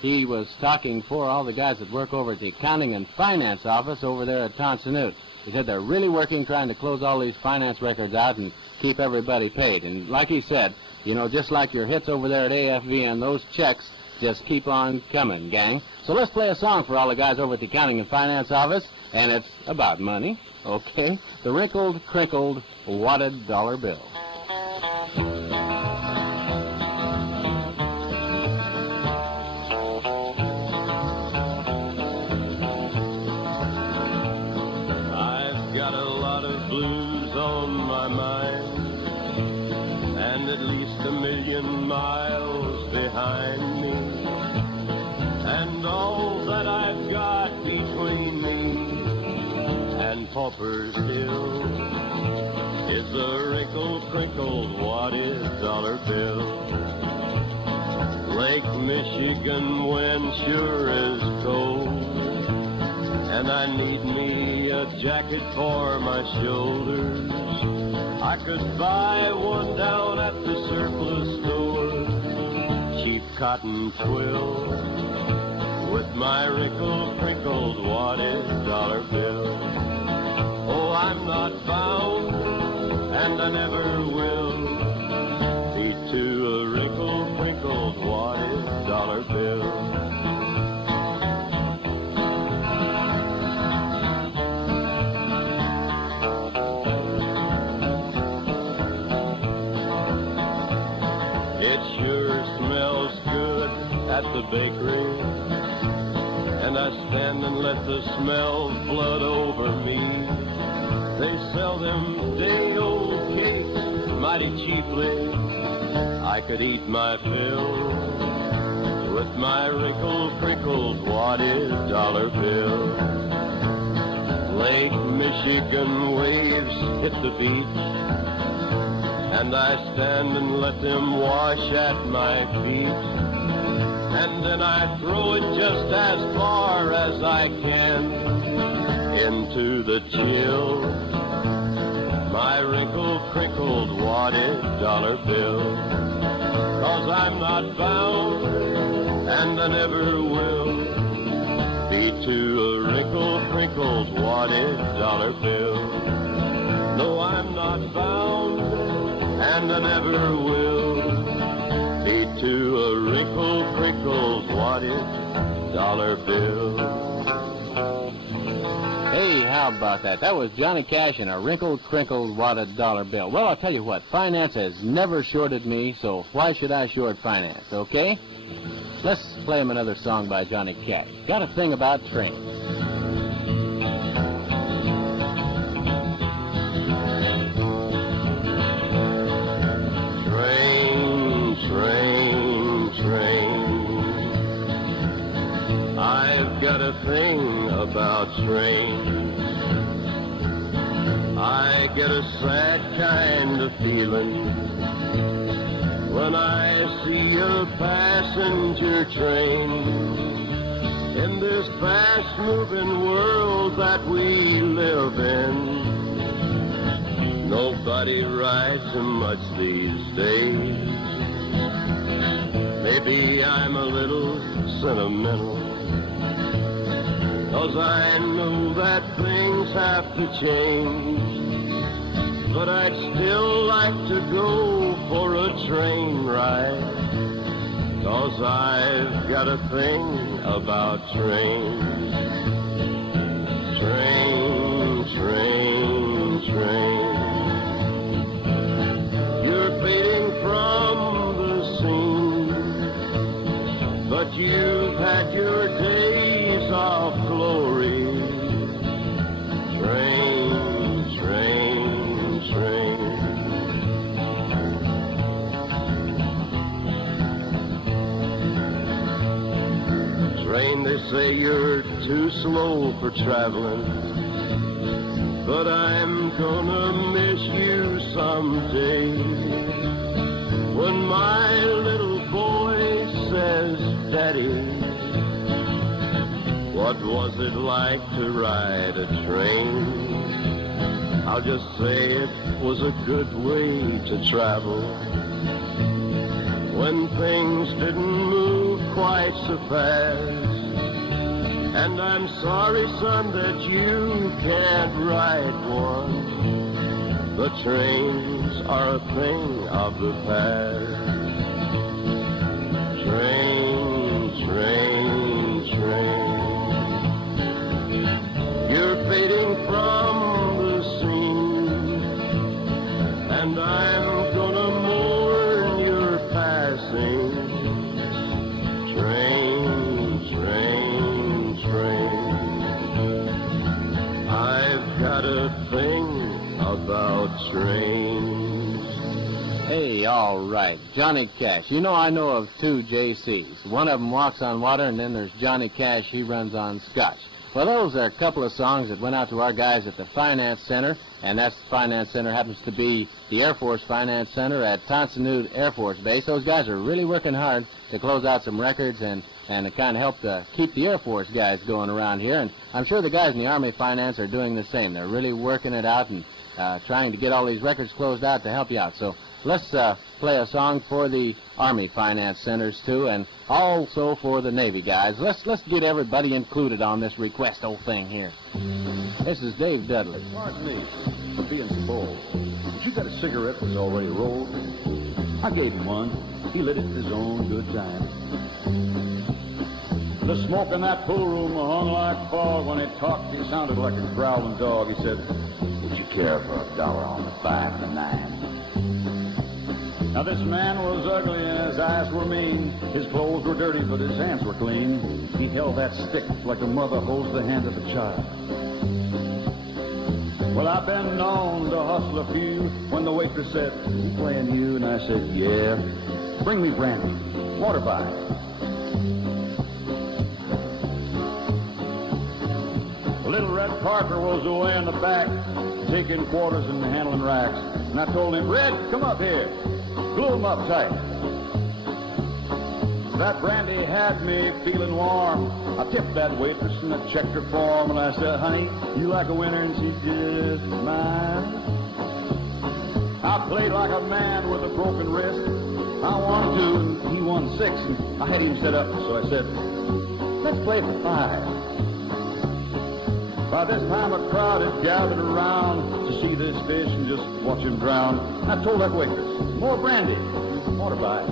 he was talking for all the guys that work over at the Accounting and Finance Office over there at Tonsonute. He said they're really working trying to close all these finance records out and keep everybody paid. And like he said, you know, just like your hits over there at AFVN, those checks just keep on coming, gang. So let's play a song for all the guys over at the Accounting and Finance Office, and it's about money, okay? The Wrinkled, Crinkled, Wadded Dollar Bill. I've got a lot of blues on my mind, and at least 1,000,000 miles behind me, and all that I've got between me and Pauper's Hill is a wrinkled, crinkled, wadded dollar bill. Lake Michigan wind sure is cold, and I need me a jacket for my shoulders. I could buy one down at the surplus store, cheap cotton twill, with my wrinkled, crinkled, wadded dollar bill. Oh, I'm not bound, and I never will be to a wrinkled, crinkled, wadded dollar bill. At the bakery, and I stand and let the smell flood over me. They sell them day-old cakes mighty cheaply. I could eat my fill with my wrinkled, crinkled, wadded dollar bill. Lake Michigan waves hit the beach, and I stand and let them wash at my feet. And then I throw it just as far as I can into the chill, my wrinkled, crinkled, wadded dollar bill. 'Cause I'm not bound, and I never will be to a wrinkled, crinkled, wadded dollar bill. No, I'm not bound, and I never will be to a wrinkled, crinkled, wadded dollar bill. Hey, how about that? That was Johnny Cash and a wrinkled, crinkled, wadded dollar bill. Well, I'll tell you what, finance has never shorted me, so why should I short finance, okay? Let's play him another song by Johnny Cash. Got a thing about trains. Train, train, train. I've got a thing about trains. I get a sad kind of feeling when I see a passenger train in this fast-moving world that we live in. Nobody rides them much these days. Maybe I'm a little sentimental, 'cause I know that things have to change. But I'd still like to go for a train ride, 'cause I've got a thing about trains. Train, train, train. You're fading from the scene, but you've had your days of glory. Train, train, train. Train, they say you're too slow for traveling, but I'm gonna miss you someday. When my little boy says, Daddy, what was it like to ride a train? I'll just say it was a good way to travel, when things didn't move quite so fast. And I'm sorry, son, that you can't ride one. The trains are a thing of the past. Train, train, train. You're fading from the scene, and I'm gonna mourn your passing. Train, train, train. I've got a thing about trains. Hey, all right, Johnny Cash. You know, I know of two JCs. One of them walks on water, and then there's Johnny Cash. He runs on scotch. Well, those are a couple of songs that went out to our guys at the Finance Center, and that Finance Center happens to be the Air Force Finance Center at Tonsonhood Air Force Base. Those guys are really working hard to close out some records and to kind of help to keep the Air Force guys going around here. And I'm sure the guys in the Army Finance are doing the same. They're really working it out and trying to get all these records closed out to help you out. So let's play a song for the Army Finance Centers, too, and also for the Navy guys. Let's get everybody included on this request old thing here. This is Dave Dudley. Pardon me for being so bold, but you got a cigarette that's already rolled? I gave him one. He lit it at his own good time. The smoke in that pool room hung like fog. When he talked, he sounded like a growling dog. He said, "Would you care for $1 on the 5 and the 9? Now this man was ugly and his eyes were mean. His clothes were dirty, but his hands were clean. He held that stick like a mother holds the hand of a child. Well, I've been known to hustle a few. When the waitress said, "You playing you?" And I said, "Yeah." "Bring me brandy. Water by." Little Red Parker was away in the back, taking quarters and handling racks. And I told him, "Red, come up here. Glue him up tight." That brandy had me feeling warm. I tipped that waitress and I checked her form, and I said, "Honey, you like a winner?" And she just mine. I played like a man with a broken wrist. I won 2 and he won 6, and I had him set up, so I said, "Let's play for 5. By this time a crowd had gathered around to see this fish and just watch him drown. I told that waitress, "More brandy, water by."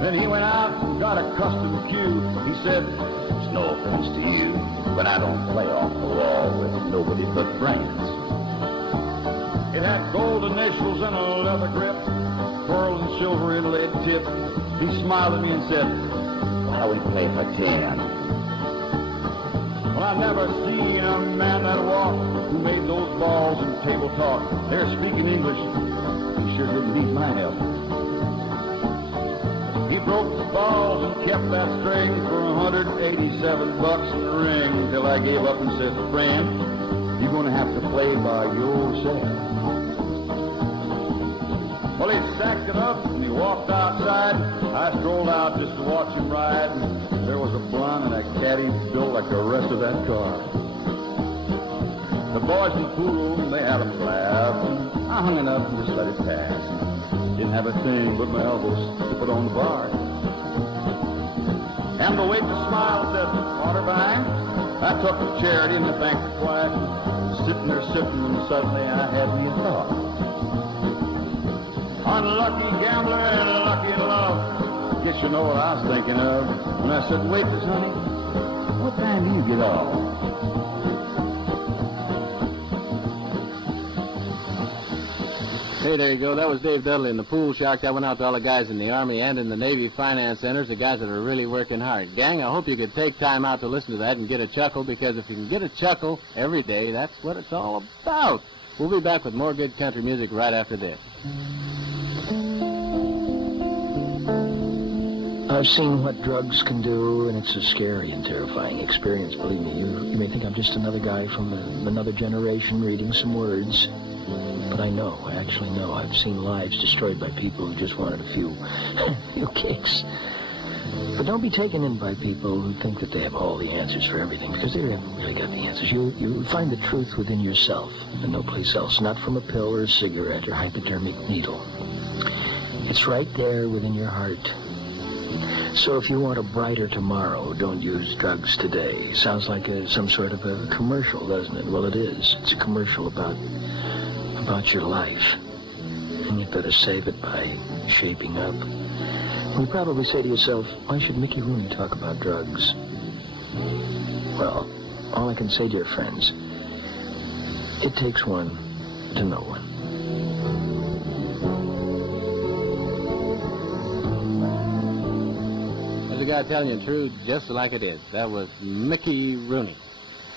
Then he went out and got a custom cue. He said, "It's no offense to you, but I don't play off the wall with nobody but brains." It had gold initials and a leather grip, pearl and silver inlaid tip. He smiled at me and said, "Why don't we play for 10? Well, I never seen a man that walked who made those balls and table talk. They're speaking English. He sure didn't need my help. He broke the balls and kept that string for $187 in the ring, till I gave up and said, "Friend, you're going to have to play by yourself." Well, he sacked it up and he walked outside. I strolled out just to watch him ride, and there was a blonde and a caddy built like the rest of that car. The boys in the pool, they had a laugh, and I hung it up and just let it pass. Didn't have a thing but my elbows to put on the bar. And the waitress smiled and said, "Water by?" I took the charity and I thanked her quiet, sitting there sipping, when suddenly I had me a thought. Unlucky gambler and lucky in love. Guess you know what I was thinking of. When I said, "Waitress, honey, what time do you get off?" Hey, there you go. That was Dave Dudley in the Pool Shark. That went out to all the guys in the Army and in the Navy finance centers, the guys that are really working hard. Gang, I hope you could take time out to listen to that and get a chuckle, because if you can get a chuckle every day, that's what it's all about. We'll be back with more good country music right after this. I've seen what drugs can do, and it's a scary and terrifying experience, believe me. You may think I'm just another guy from another generation reading some words. But I actually know. I've seen lives destroyed by people who just wanted a few kicks. But don't be taken in by people who think that they have all the answers for everything, because they haven't really got the answers. You find the truth within yourself and no place else, not from a pill or a cigarette or hypodermic needle. It's right there within your heart. So if you want a brighter tomorrow, don't use drugs today. Sounds like some sort of a commercial, doesn't it? Well, it is. It's a commercial about your life. And you better save it by shaping up. And you probably say to yourself, "Why should Mickey Rooney talk about drugs?" Well, all I can say, dear friends, it takes one to know one. There's a guy telling you the truth just like it is. That was Mickey Rooney.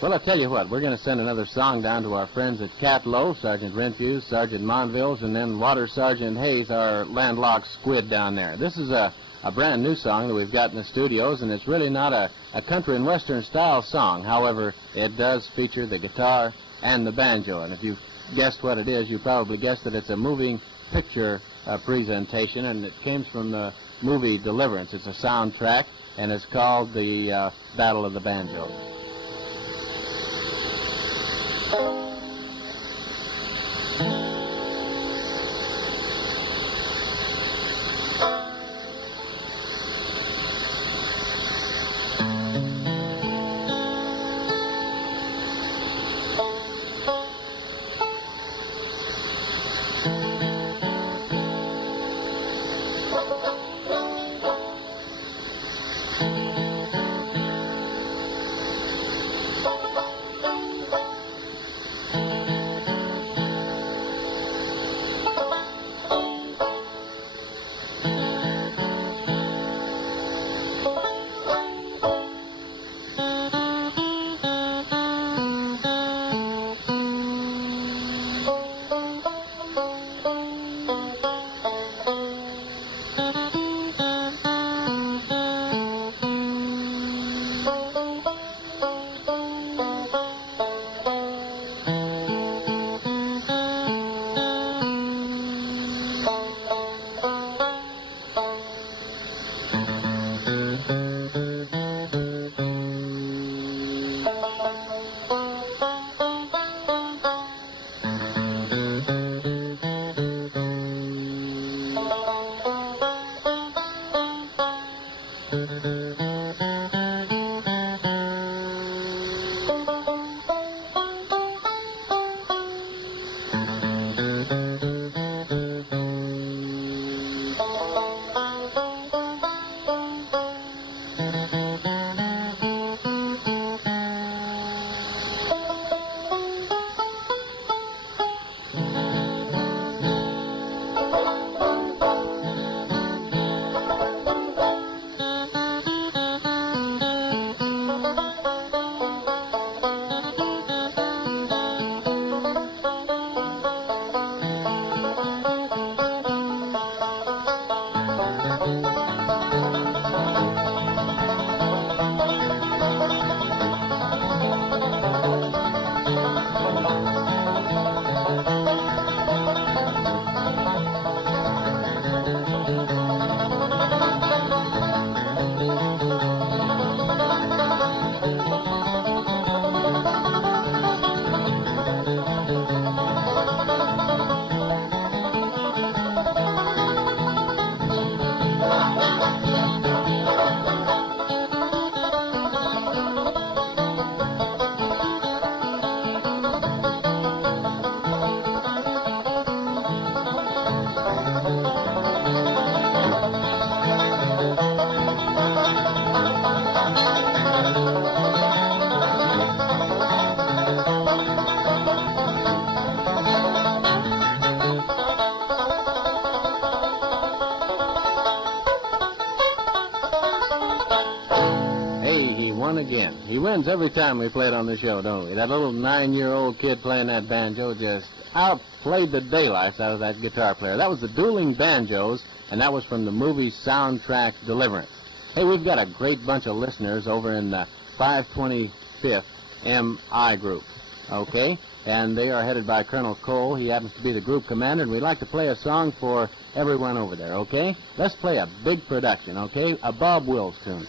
Well, I'll tell you what, we're going to send another song down to our friends at Cat Low, Sergeant Renfuse, Sergeant Monville's, and then Water Sergeant Hayes, our landlocked squid down there. This is a brand new song that we've got in the studios, and it's really not a country and western style song. However, it does feature the guitar and the banjo, and if you've guessed what it is, you probably guessed that it's a moving picture presentation, and it came from the movie Deliverance. It's a soundtrack, and it's called the Battle of the Banjo. He wins every time we play it on the show, don't we? That little 9-year-old kid playing that banjo just outplayed the daylights out of that guitar player. That was the Dueling Banjos, and that was from the movie soundtrack Deliverance. Hey, we've got a great bunch of listeners over in the 525th MI group, okay? And they are headed by Colonel Cole. He happens to be the group commander, and we'd like to play a song for everyone over there, okay? Let's play a big production, okay? A Bob Wills tune.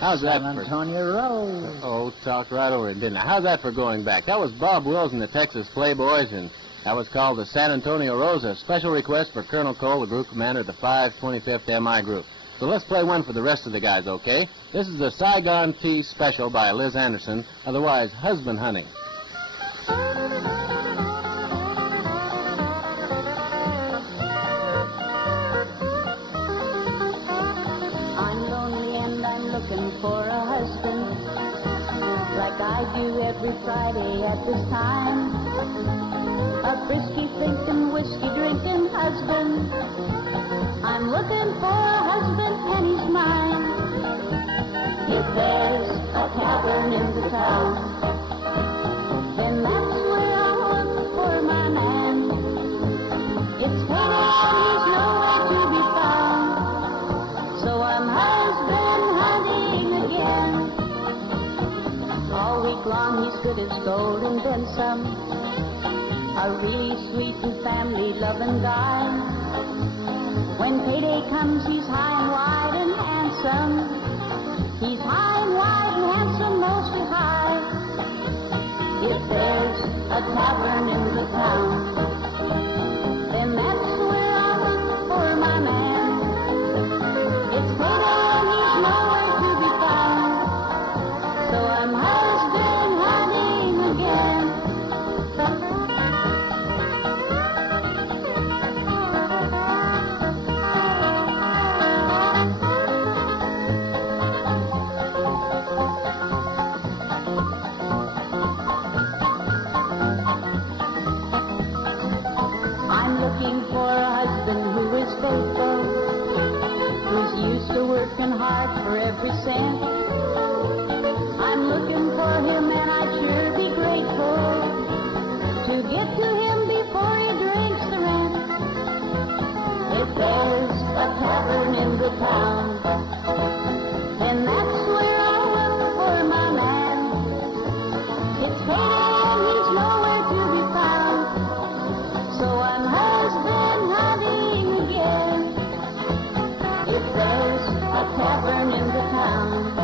How's that San for... Antonio Road. Oh, talked right over it, didn't I? How's that for going back? That was Bob Wills and the Texas Playboys, and that was called the San Antonio Rose, a special request for Colonel Cole, the group commander of the 525th MI group. So let's play one for the rest of the guys, okay? This is the Saigon Tea Special by Liz Anderson, otherwise Husband Hunting. For a husband, like I do every Friday at this time, a frisky thinking, whiskey drinking husband. I'm looking for a husband and he's mine. If there's a tavern in the town, then that's where I'm looking for my man. It's payday and he's nowhere to be found, so I'm husband hunting again. All week long he's good as gold and then some, a really sweet and family-loving guy. When payday comes he's high and wide and handsome. He's high and wide and handsome, mostly high. If there's a tavern in the town, then that's where I look for my man. It's payday and he's nowhere to be found, so I'm husband hunting again. We're working hard for every cent. I'm looking for him and I'd sure be grateful to get to him before he drinks the rent. If there's a tavern in the town, then that's where I'll look for my man. It's payday and he's nowhere to be found, so I'm husband hunting again. If there's a tavern in the town,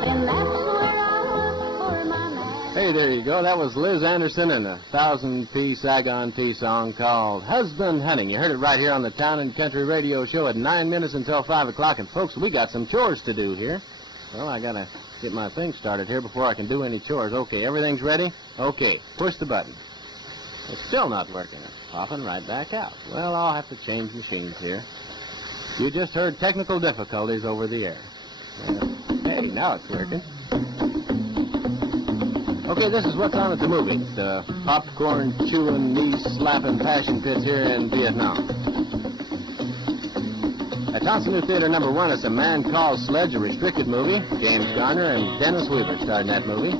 then that's where I'll look for my man. Hey, there you go. That was Liz Anderson and a 1,000-piece Saigon tea song called Husband Hunting. You heard it right here on the Town and Country Radio Show at 9 minutes until 5 o'clock. And, folks, we got some chores to do here. Well, I got to get my thing started here before I can do any chores. Okay, everything's ready? Okay, push the button. It's still not working. It's popping right back out. Well, I'll have to change machines here. You just heard technical difficulties over the air. Hey, now it's working. Okay, this is what's on at the movie. The popcorn-chewing, knee-slapping passion pits here in Vietnam. At Tonsonu Theater number 1, it's A Man Called Sledge, a restricted movie. James Garner and Dennis Weaver starred in that movie.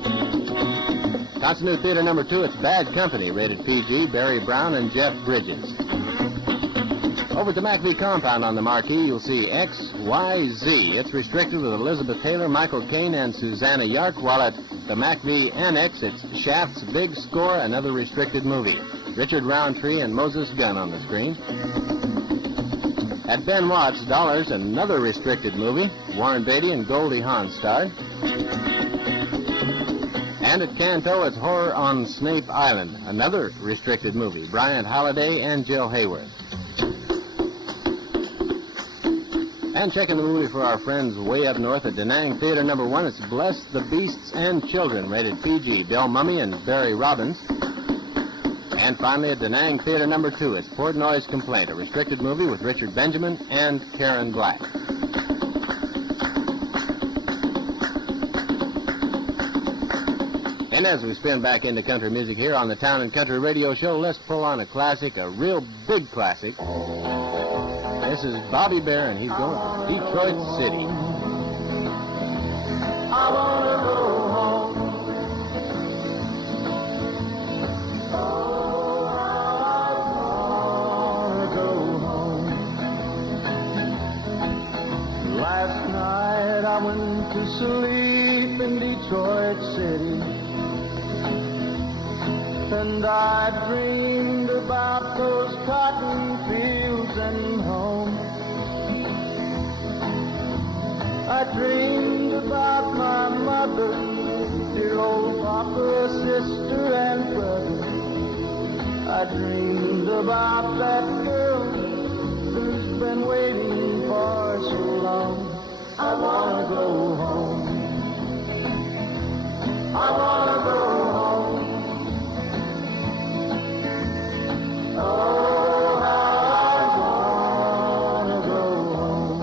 Tonsonu Theater number 2, it's Bad Company, rated PG, Barry Brown and Jeff Bridges. Over at the MacV compound on the marquee, you'll see XYZ. It's restricted with Elizabeth Taylor, Michael Caine, and Susanna Yark, while at the MacV Annex, it's Shaft's Big Score, another restricted movie. Richard Roundtree and Moses Gunn on the screen. At Ben Watts' Dollars, another restricted movie. Warren Beatty and Goldie Hawn starred. And at Canto, it's Horror on Snape Island, another restricted movie. Bryant Halliday and Jill Hayworth. And checking the movie for our friends way up north at Da Nang Theater number 1, it's Bless the Beasts and Children, rated PG. Bill Mumy and Barry Robbins. And finally at Da Nang Theater number 2, it's Portnoy's Complaint, a restricted movie with Richard Benjamin and Karen Black. And as we spin back into country music here on the Town and Country Radio Show, let's pull on a classic, a real big classic. This is Bobby Bear, and he's going to Detroit City. I wanna go home. Oh, I wanna go home. Last night I went to sleep in Detroit City, and I dreamed about those cotton fields and home. I dreamed about my mother, dear old papa, sister, and brother. I dreamed about that girl who's been waiting for so long. I wanna go home. I wanna go home. Oh, how I wanna go home.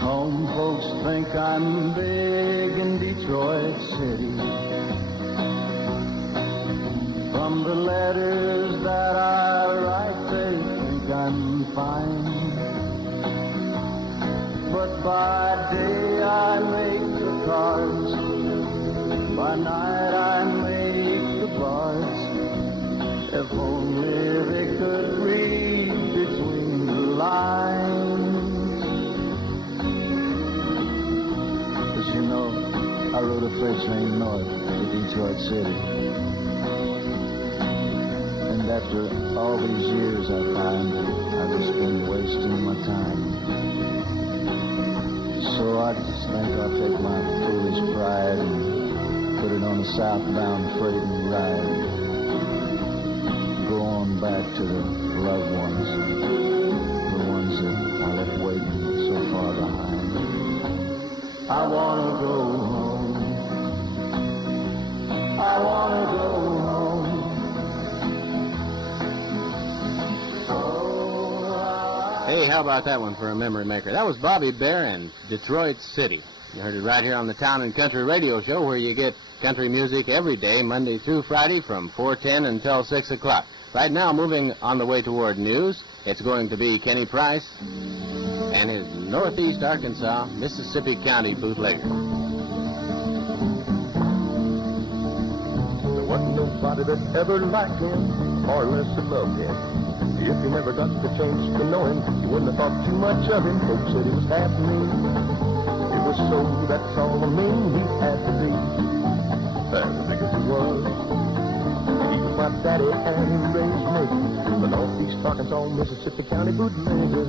Home folks think I'm big in Detroit City. From the letters that I write, they think I'm fine. But by day I make the cards, by night I make the bars. If only they could read between the lines. 'Cause you know, I rode a freight train north to Detroit City. And after all these years I find I've just been wasting my time. So I just think I'll take my foolish pride and put it on a southbound freight and ride. Go on back to the loved ones, the ones that I left waiting so far behind. I wanna go home. I wanna go home. Hey, how about that one for a memory maker? That was Bobby Bear in Detroit City. You heard it right here on the Town and Country Radio Show, where you get country music every day, Monday through Friday, from 4:10 until 6 o'clock. Right now, moving on the way toward news, it's going to be Kenny Price and his Northeast Arkansas, Mississippi County bootlegger. There wasn't nobody that ever liked him, or less that loved him. If you never got the chance to know him, you wouldn't have thought too much of him. Folks said he was half mean. It was so, that's all the mean he had to be. As big as he was, he was my daddy and he raised me. The Northeast Arkansas, Mississippi County bootlegger.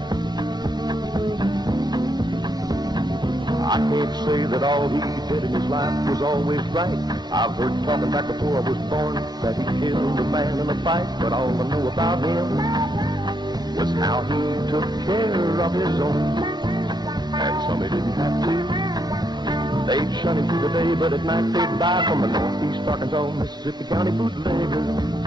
I can't say that all he did in his life was always right. I've heard talking back before I was born that he killed a man in a fight. But all I know about him was how he took care of his own. And some he didn't have to. They'd shun him through the day, but at night they'd buy from the Northeast Arkansas, Mississippi County bootlegger.